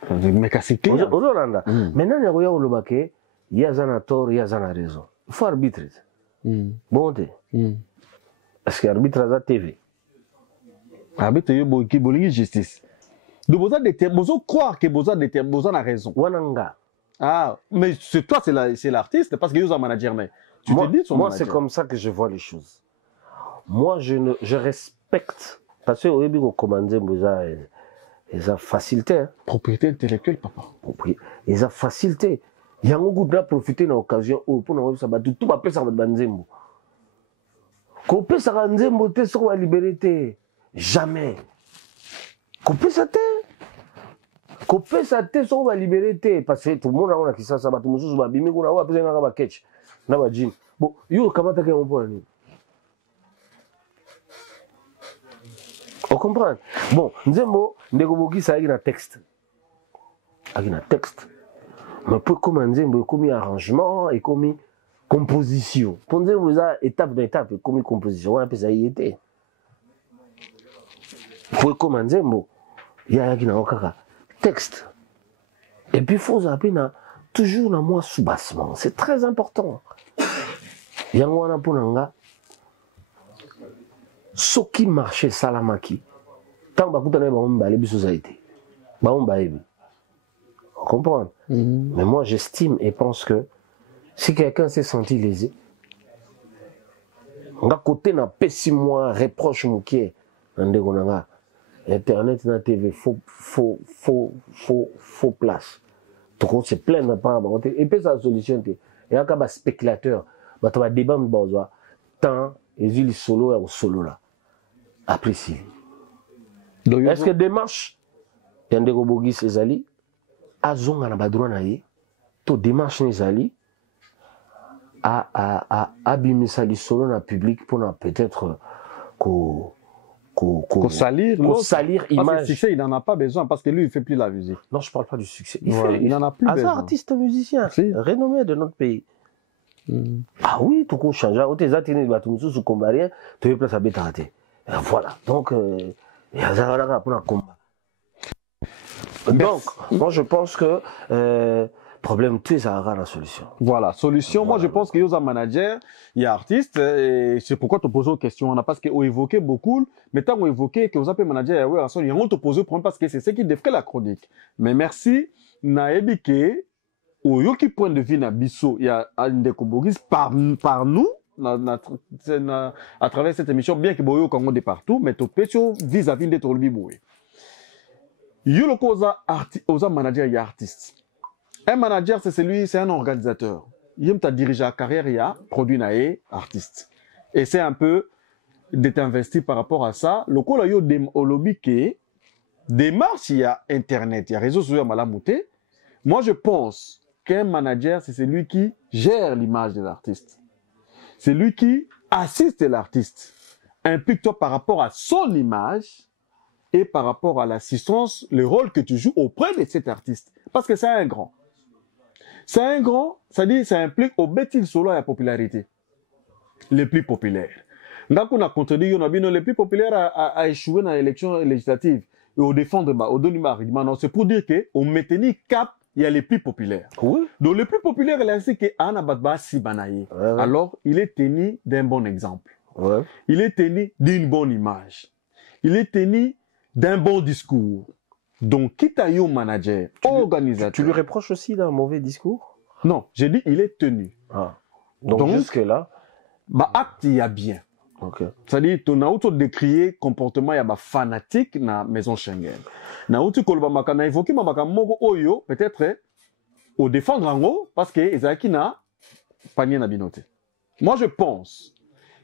Mais qu'à c'est clair. Maintenant il y a olobake il y a un tort, il y a une raison. Il faut arbitrer. Bon parce que arbitre à TV. Arbitre yo ki bolingi justice. Donc vous croire que vous a raison. Wananga. Ah, mais c'est toi c'est l'artiste parce que vous un manager mais tu moi, te dis son moi manager. C'est comme ça que je vois les choses. Moi je respecte parce que au début on commandait ils ont facilité hein. Propriété intellectuelle papa. Ils ont facilité. Il y a un goût de profiter de l'occasion pour nous ça va tout après ça va banzembo. Qu'on peut ça banzembo te sur la liberté. Jamais. Qu'on peut ça te sur la liberté parce que tout le monde a qui ça va tout le monde va bimi kuna wa pesa ngaka ba catch na ba jean. Bon, yo kamata ke on ni. On comprend. Bon, nzembo ndeko boki ça na texte. Avec texte. Mais pour commencer, il y a arrangement et comme composition. Pour dire vous avez étape d'étape comme composition, on a ça y était. Pour commencer, il y a un texte. Et puis il faut appeler toujours dans moi sous-bassement. C'est très important. Il y a un pour nanga. Ce qui marchait salamaki. Tant que vous avez une société. On comprend. Mais moi, j'estime et pense que si quelqu'un s'est senti lésé, on a côté na pessi moi reproche mouké, Internet na TV faux place. Donc on se plaint de pas et puis ça solution il y a un spéculateur, bah tu vas débat besoin tant et il solo ou solo là. Apprécie. Est-ce que démarche il y a des robots Césali azonga na badroit na ye to démarche nezali a abimisa lisolo na public pour na peut-être ko salir image. Parce que succès, il n'en a pas besoin parce que lui il fait plus la musique. Non, je parle pas du succès. Il n'en a plus besoin. Artiste musicien renommé de notre pays. Ah oui, tout qu'on change. Au tes atténués de bateau sous combarien, tu veux place à bétarate. Voilà. Donc il y a ça pour un combat. Donc, moi je pense que problème, tu es à la solution. Voilà, solution. Voilà. Moi je pense qu'il y a un manager, il y a artiste, et c'est pourquoi tu poses aux questions. On a parce qu'on évoquait beaucoup, mais tant qu'on évoquait que vous appelez manager, il y a un te pose problème parce que c'est ce qui défrait la chronique. Mais merci, Naebike, au yoki point de vue na biso, il y a un décobogis par nous, à travers cette émission, bien que Boyo Congo de partout, mais tu peux vis-à-vis de ton biboué. Yoloko oza manager et artiste. Un manager, c'est un organisateur. Il a dirigé la carrière, il a produit naé artiste. Et c'est un peu d'être investi par rapport à ça. Le coup là, il y a au lobby qui démarche, il y a internet, il y a réseaux sociaux à malamouté. Moi, je pense qu'un manager, c'est celui qui gère l'image de l'artiste. C'est lui qui assiste l'artiste. Implique-toi par rapport à son image et par rapport à l'assistance, le rôle que tu joues auprès de cet artiste. Parce que c'est un grand. C'est un grand, ça dit, ça implique au bêtis solo à la popularité. Les plus populaires. Donc on a contredit, les plus populaires a échoué dans l'élection législative. Et au défendre, au donner argument. Non, c'est pour dire qu'on maintenait cap, il y a les plus populaires. Oui. Donc les plus populaires, il c'est que Anna Badba Sibanaye. Ouais. Alors, il est tenu d'un bon exemple. Ouais. Il est tenu d'une bonne image. Il est tenu d'un bon discours. Donc, quitte à un manager, organisateur. Tu lui reproches aussi d'un mauvais discours? Non, j'ai dit il est tenu. Ah. Donc jusque-là. Bah, acte, il y a bien. Okay. C'est-à-dire, tu as auto décrié comportement, il y a fanatique dans la maison Schengen. Na auto kolba na évoqué mamaka moko oyo, peut-être, au défendre en haut, parce que Ezaki na panier na binoté. Moi, je pense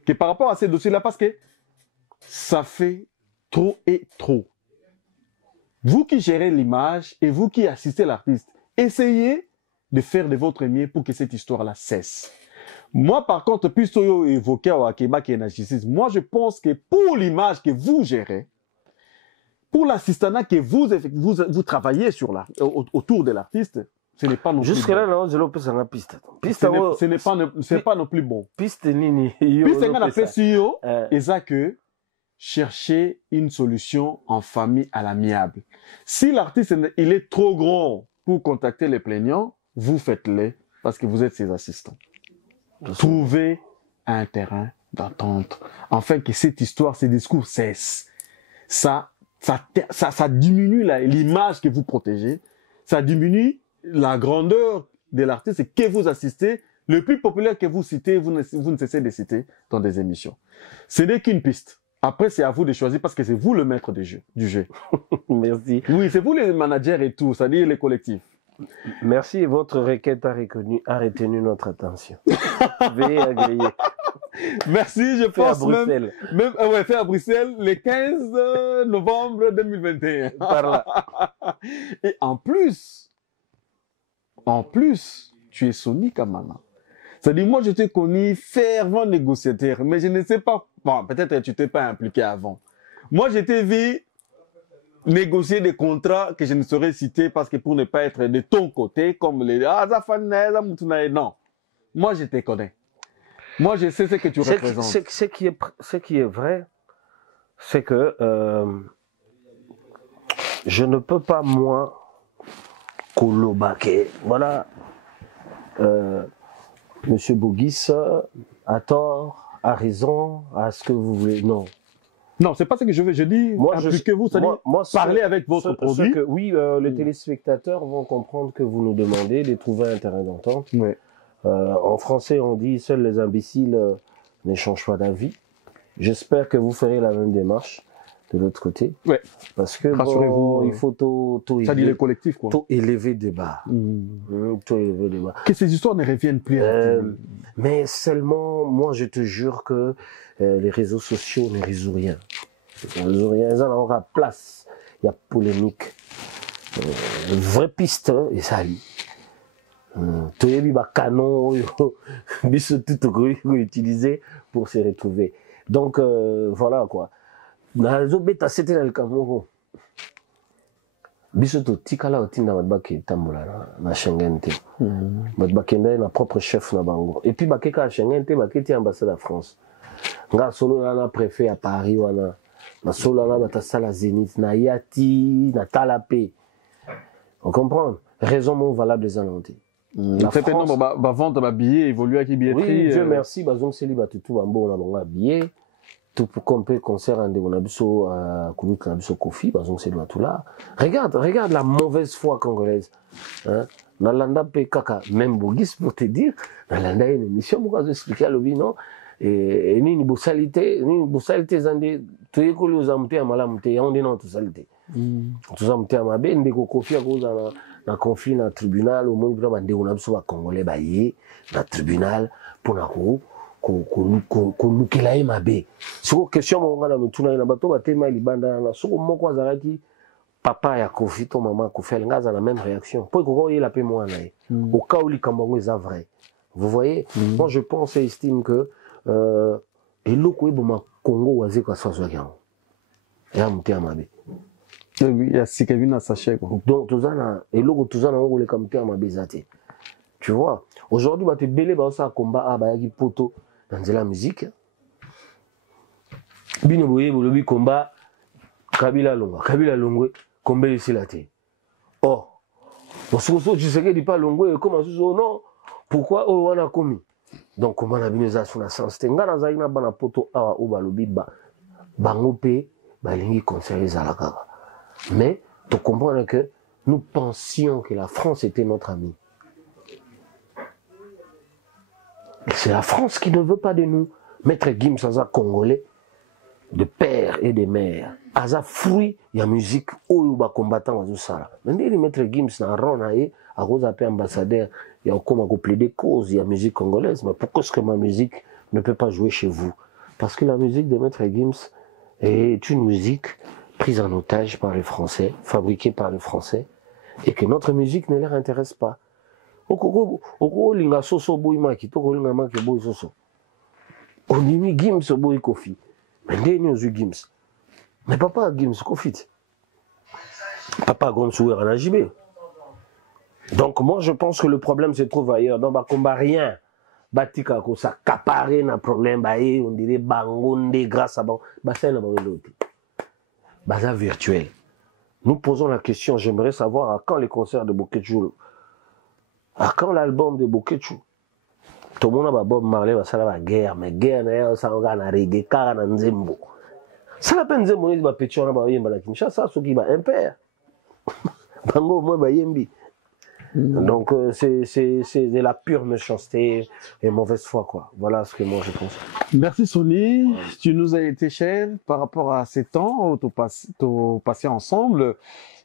que par rapport à ces dossiers-là, parce que ça fait trop et trop. Vous qui gérez l'image et vous qui assistez l'artiste, essayez de faire de votre mieux pour que cette histoire-là cesse. Moi, par contre, puisque vous évoquez au Akeba qui est narcissisme, moi, je pense que pour l'image que vous gérez, pour l'assistanat que vous travaillez sur autour de l'artiste, ce n'est pas non plus jusque là, non, je l'ai pas sur la piste. Ce n'est pas non plus bon. Piste nini. Piste qu'on appelle sur et ça que chercher une solution en famille à l'amiable. Si l'artiste il est trop grand pour contacter les plaignants, vous faites-le parce que vous êtes ses assistants. Trouvez un terrain d'entente afin que cette histoire, ces discours cessent. Ça diminue l'image que vous protégez, ça diminue la grandeur de l'artiste que vous assistez, le plus populaire que vous citez, vous ne cessez de citer dans des émissions. Ce n'est qu'une piste. Après, c'est à vous de choisir parce que c'est vous le maître du jeu. Merci. Oui, c'est vous les managers et tout, c'est-à-dire les collectifs. Merci, votre requête a retenu notre attention. Veuillez agréer. Merci, je pense même fait à Bruxelles le 15 novembre 2021. Par là. Et en plus, tu es Sonny Kamala. C'est-à-dire, moi, je t'ai connu fervent négociateur, mais je ne sais pas, bon, peut-être que tu t'es pas impliqué avant. Moi, je t'ai vu négocier des contrats que je ne saurais citer parce que pour ne pas être de ton côté, comme les non. Moi, je te connais. Moi, je sais ce que tu représentes. Ce qui est vrai, c'est que je ne peux pas, moi, colobaquer. Voilà. Monsieur Bogis a tort, a raison, à ce que vous voulez. Non. Non, c'est pas ce que je veux. Je dis, impliquez-vous, c'est-à-dire parlez avec votre produit. Oui, les téléspectateurs vont comprendre que vous nous demandez de trouver un terrain d'entente. Ouais. En français, on dit « Seuls les imbéciles n'échangent pas d'avis ». J'espère que vous ferez la même démarche de l'autre côté. Ouais. Parce que il faut tout ça dit les collectifs, quoi. Tout élever débat. Tout élever débat. Que ces histoires ne reviennent plus. Mais seulement, moi, je te jure que les réseaux sociaux ne résout rien. Ils ne résout rien. Ils en auront place. Il y a polémique. Vraie piste, et ça lit. Toyebi ba canon biso tout utilisé pour se retrouver. Donc voilà quoi. Na zo beta c'était dans le Cameroun. Biso to tikala otinda madbake tambola na Schengen te. Madbake na propre chef na bango. Et puis bakeka à Schengen te baketi ambassade à France. Nga solo na préfet à Paris wana. Na solo na batasala Zénith na Yati na Talapé. On comprend. Raison mon valable les alentés. Certainement, ma vente ma billet évolue à qui billetterie. Oui, Dieu merci, bazong célibat tout bambo on a billet. Tout pour compter concert en on a biso Koulout na biso Kofi, bazong célibat tout là. Regarde la mauvaise foi congolaise. Hein? Nalanda pe kaka même Bogis pour te dire, Nalanda une émission pour expliquer le non et ni bosalité zande tuyekoli ozamute amalamute yonde non tout salité. Tout ça mute amabe ndeko Kofi akoza na conflit na tribunal au monde vraiment ndeko na biso ba congolais ba ye na tribunal pour na ko lukela mabe. Soko question mo ngana mutuna ina bato batema libanda na soko moko azalaki papa ya Kofi to maman Kofi ngaza la même réaction. Pour ko il a pe moi na au cas où li kambango est vrai. Vous voyez, moi je pense et estime que eloko eboma Congo waze kwa swazo yango. Ya mute amabe. Oui, il y a si Kevin à sachet quoi. Donc tozana eloko tozana ngo le kamute amabe zate. Tu vois, aujourd'hui ba te belé ba ça combat a ba yaki poto dans la musique. Bino boye bolobi combat Kabila Longwe combat ici la té. Oh. Parce que tu sais que dit pas Longwe comment ça non. Pourquoi on a commis? Donc comment la bineza sur la sens tenga na zaina bana poto awa o balobi ba bango pe ba lingi conseiller zalaka. Mais tu comprends que nous pensions que la France était notre amie. C'est la France qui ne veut pas de nous. Maître Gims Aza Congolais, de père et de mère. Aza fruit, il y a musique, ou ba combattant à Sala. Maintenant, le Maître Gims n'a rien à cause d'un ambassadeur, il y a comme à plaider cause, il y a musique congolaise. Mais pourquoi est-ce que ma musique ne peut pas jouer chez vous? Parce que la musique de Maître Gims est une musique prise en otage par les Français, fabriquée par les Français, et que notre musique ne leur intéresse pas. Oko linga soso boy maki, toko linga maki boy soso. Onimi Gims boy Kofi. Mais ndeni ozu Gims. Mais papa Gims Kofi. Papa Gonsouer en AJB. Donc moi je pense que le problème se trouve ailleurs. Dans Bakomba rien. Batika ko ça caparé na problème baé on dirait bangonde grâce à bon. Bassin na bangonde. Bazar virtuel. Nous posons la question, j'aimerais savoir à quand les concerts de Boketchou. À quand l'album de Boketchou? Tout le monde a Bob Marley, ça la guerre, mais guerre, ça on a reggae, car on a Nzembo. Ça la peine Nzembo, il va péter, on a yemba la Kinshasa, ce qui va impair. Bango, moi, va yembi. Donc, c'est de la pure méchanceté et mauvaise foi, quoi. Voilà ce que moi je pense. Merci Sony, tu nous as été cher par rapport à ces temps où tu passé ensemble.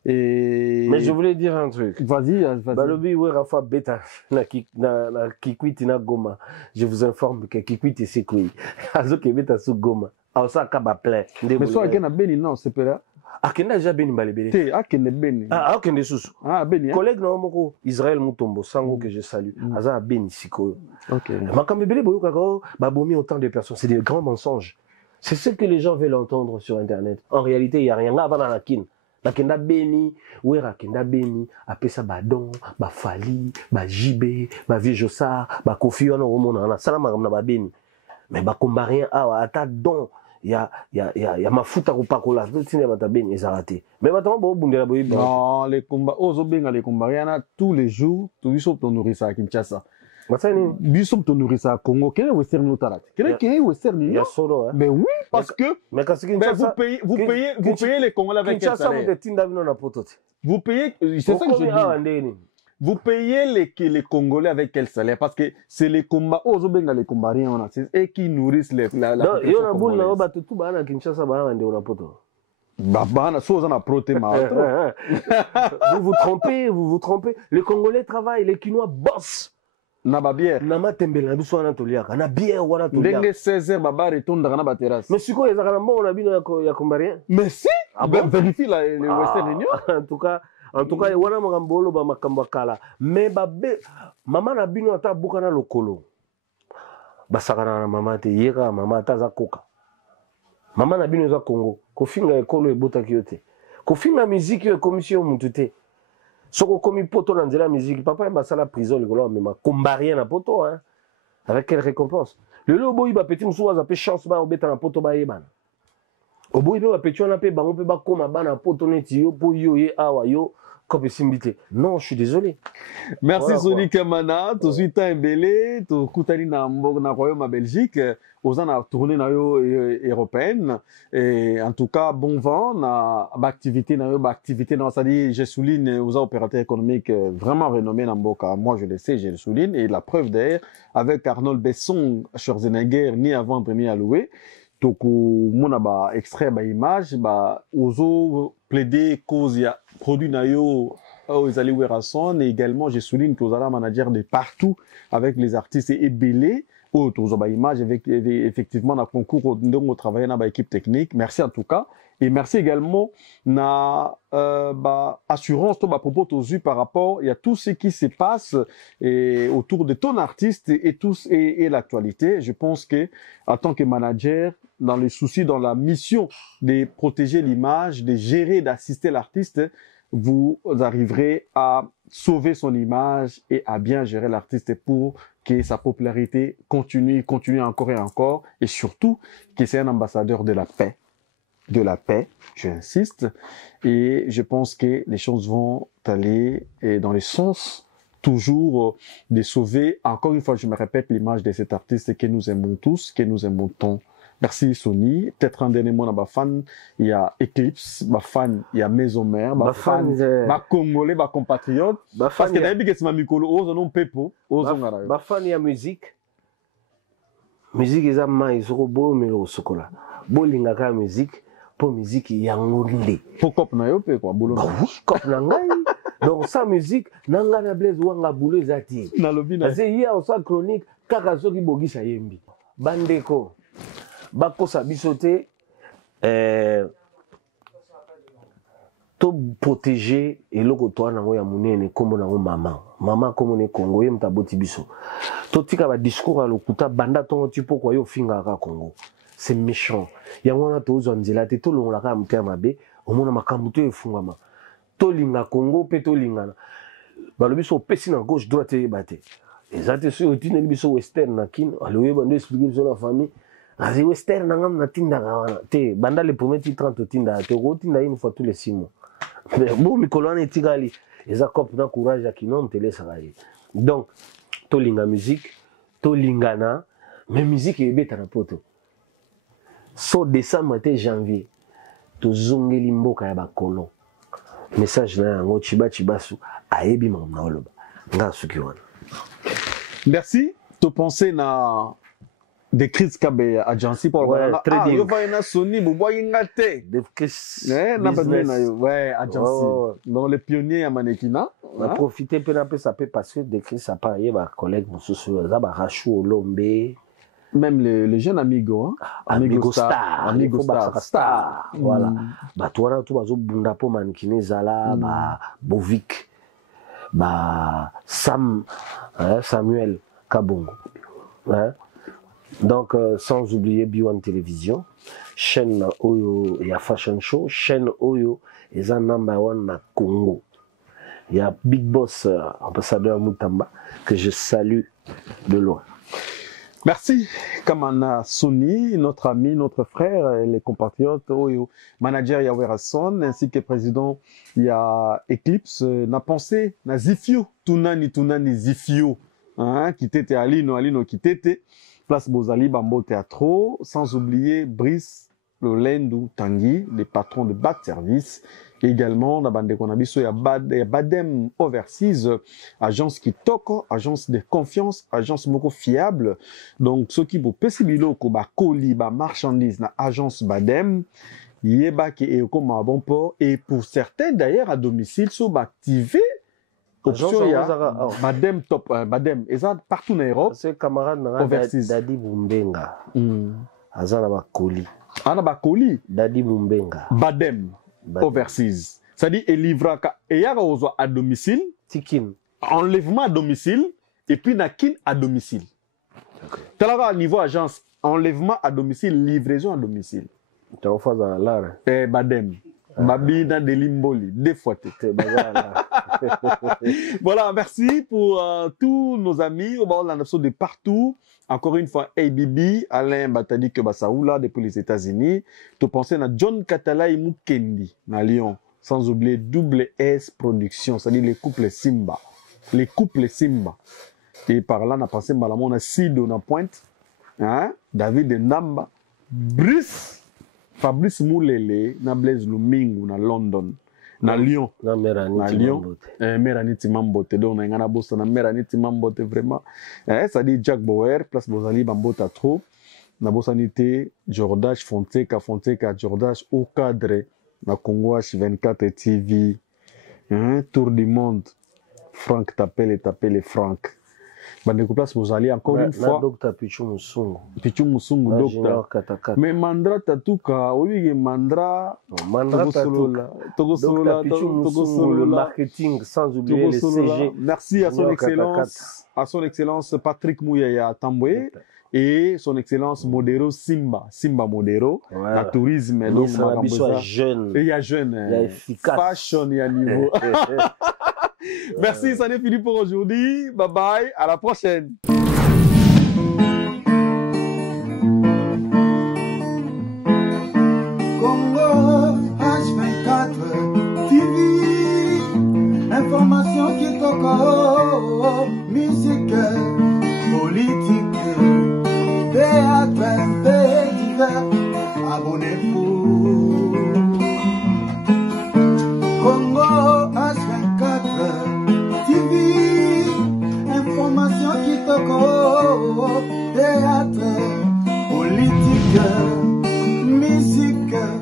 Et... Mais je voulais dire un truc. Vas-y. Balobi Werafa Beta na Kikwiti na Goma. Je vous informe que Kikwiti c'est quoi. Azoke Beta sous Goma. Aosa Kaba plein. Mais soit Akena Beni non, c'est pas là. Akenda déjà Beni Balebele. Te Akena Beni. Ah Akenda Susu. Ah Beni. Collègue na moko Israël Mutombo Sango que je salue. Aza Beni Siko. OK. Makambebele boyo kako babomi autant de personnes, c'est des grands mensonges. C'est ce que les gens veulent entendre sur internet. En réalité, il y a rien là avant la kin. La kenda beni, ouera kenda beni, apesa badon, ba fali, ba jibé, ba viejosa, ba kofi wana omona na salama na ba beni. Mais ba komba rien awa ata don, ya mafuta ko pakola, tine ba ta beni ezarate. Mais ba tamo bo bundela boyi. Non, les combats, ozo benga les combats yana tous les jours, tu biso to nourrir à Kinshasa. Biso to nourrir à Congo, quel est western notarat? Quel est western? Il y a solo hein. Mais oui, parce que mais vous payez les Congolais avec quel salaire? Vous payez, c'est ça que je dis. Vous payez les Congolais avec quel salaire? Parce que c'est les combats, ozo benga les combats rien on a, c'est eux qui nourrissent la population congolaise. Babana, so on a proté ma. Vous vous trompez. Les Congolais travaillent, les Kinois bossent. Naba bière. Nama tembela biso wana toliaka. Na bière wana toliaka. Ndenge 16h baba retourne dans la terrasse. Mais siko ezaka na mbongo na bino ya kombarien. Mais si, vérifie les Western Union. En tout cas wana makambolo ba makambo kala. Mais babe mama na bino ata buka na lokolo. Basakana na mama te yeka mama ata za koka. Mama na bino za Congo. Kofinga ekolo ebota kiyote. Kofinga musique yo commission mutu te. Soko komi poto na nzela musique papa mba sala prison likolo mema kombarien na poto hein. Avec quelle récompense? Le loboyi ba petit musu waza pe chance ba obeta na poto ba yebana. Oboyi pe ba petit wana pe bango pe ba koma ba na poto neti yo po yo ye awa yo comme simbité. Non, je suis désolé. Merci voilà, Sony Kamana, tu suis un belé, tu koutali na royaume à Belgique, aux a tourné na yo européenne et en tout cas bon vent na activité na ça dit je souligne aux opérateurs économiques vraiment renommés na mboka. Moi je le sais, je le souligne et la preuve d'ailleurs avec Arnold Besson Schwarzenegger ni à vendre ni à louer. Donc mon ba extrait ba image ba ozo plaider cause ya produit na yo aux allez Werrason et également je souligne que aux allez manager de partout avec les artistes et belé autour ba image avec effectivement na concours ndongo travailler na ba équipe technique. Merci en tout cas et merci également na ba assurance to ba propos tozu par rapport il y a tout ce qui se passe et autour de ton artiste et l'actualité. Je pense que en tant que manager dans les soucis, dans la mission de protéger l'image, de gérer, d'assister l'artiste, vous arriverez à sauver son image et à bien gérer l'artiste pour que sa popularité continue encore et encore, et surtout que c'est un ambassadeur de la paix, j'insiste, et je pense que les choses vont aller dans le sens toujours de sauver, encore une fois, je me répète, l'image de cet artiste que nous aimons tous, que nous aimons tant. Merci Sony. Peut-être un dernier mot na fan, il y a Eclipse, fan, il y a Maison Mère, fan, Congolais, compatriotes. Parce que d'habitude que c'est ma mikolo, ose non pepo, ose ngara. Fan il y a musique. Musique ils ont ils sont beau mais au chocolat. Bolinga ka musique, pour musique il y a ngolinde. Pour cop na yo pe quoi bolo. Cop na ngai. Donc sa musique nanga na blaze wanga boule zati. Na lobina. Parce il y a aussi chronique kaka soki bogisa yembi. Bandeko. Bakosa bisote to protéger eloko to nango ya munene comme nango mama comme ne Congo yem taboti biso to tika ba discours à lokuta banda tongo tipo kwa yo finga ka Congo c'est méchant yango na to zonzela te to longola ka mutya mabe omona makambo to efungama to linga Congo pe to lingana balobi so pesi na gauche droite bate ezate so otine biso western na kin aloye bando expliquer biso la famille azi western nangam na tinda te banda le premier titre 30 tinda te rotinda une fois tous les 6 mois. Mais bon, Mikolo est tigali. Ils ont un courage à qui non télé ça. Donc, tolinga musique, tolingana, mais musique est bête à la poto. So décembre et janvier, to zongeli mboka ya bakolo. Message na yango chibasu ayebi mamna oloba. Nga suki wana. Merci. To penser na des crises kabe agency pour le trading. Yo va na Sony bo boy ngate. Des crises. Na pas na yo. Ouais, agency. Donc les pionniers à manekina. On a profité peu na peu ça peut passer des crises ça pas y ba collègue mususu za ba Rachou Olombe. Même les jeunes Amigo, hein? Amigo Star. Voilà. Bah, toi, tu vas au Bundapo Mankine Zala, bah, Bovik, bah, Samuel Kabongo. Hein? Donc, sans oublier B1 Télévision, chaîne Oyo, il y a Fashion Show, chaîne Oyo, et un number one na Congo. Il y a Big Boss, ambassadeur Moutamba, que je salue de loin. Merci, Kamana Sony, notre ami, notre frère, les compatriotes, manager Yawera Son, ainsi que président, il y a Eclipse, n'a pensé, n'a Zifio, Tunani Zifio, hein, qui t'était Alino, qui t'était, place Bozali, Bambo Théâtre, sans oublier Brice, Lolendou, Tanguy, les patrons de Bad Service, également, dans Bande Konabiso, il y a Badem Overseas, agence qui toque, agence de confiance, agence beaucoup fiable. Donc, ceux qui vous possibilent ko ba colis, ba marchandises, na agence Badem, yeba qui est comme un bon port, et pour certains d'ailleurs à domicile, sont activés. Option il y a Badem top, Badem, et ça partout en Europe. C'est camarade Overseas. Dadi Bumbenga. Azana ba colis. Ana ba colis. Dadi Bumbenga. Badem. Overseas. C'est-à-dire, il livre à domicile, Tikin. Enlèvement à domicile, et puis nakin à domicile. Tu as niveau agence, enlèvement à domicile, livraison à domicile. Tu as fait dans l'art. Badem. Babi dans des limboli, des fois. Voilà, merci pour tous nos amis au bord de la nation de partout. Encore une fois, ABB, Alain Batadi Kebasaoula depuis les États-Unis. Tu pensais à John Katala et Mukendi, à Lyon. Sans oublier Double S Production, c'est-à-dire les couples Simba. Les couples Simba. Et par là, on a passé on a Sido, on a Pointe, hein? David Namba, Brice. Fabrice Moulele, na Blaise Lumingu, na London, na Lyon. Na Lyon. Meraniti Mambote. Donc, on a un boss na Meraniti Mambote, vraiment. Ça dit Jack Bauer, place Bozali, Bambota trop. Na Bossanité, Jordache, Fonteka, Jordache, au cadre, na Congo H24 TV. Tour du monde. Franck t'appelle Franck. Bandeko place Bozali encore une fois. Docteur Pichu Musungu. Docteur. Mais Mandra Tatuka, oui, Mandra. Mandra Tatuka. Docteur Pichu Musungu, le marketing, sans oublier le CG. Merci à son excellence Patrick Mouyaya Tamboué et son excellence Modero Simba Modero, la tourisme. Donc, il y a jeune. Il y a jeune. Il y a efficace. Fashion, il y a niveau. Merci, ça n'est fini pour aujourd'hui. Bye bye, à la prochaine. Congo H24 TV, information qui toque.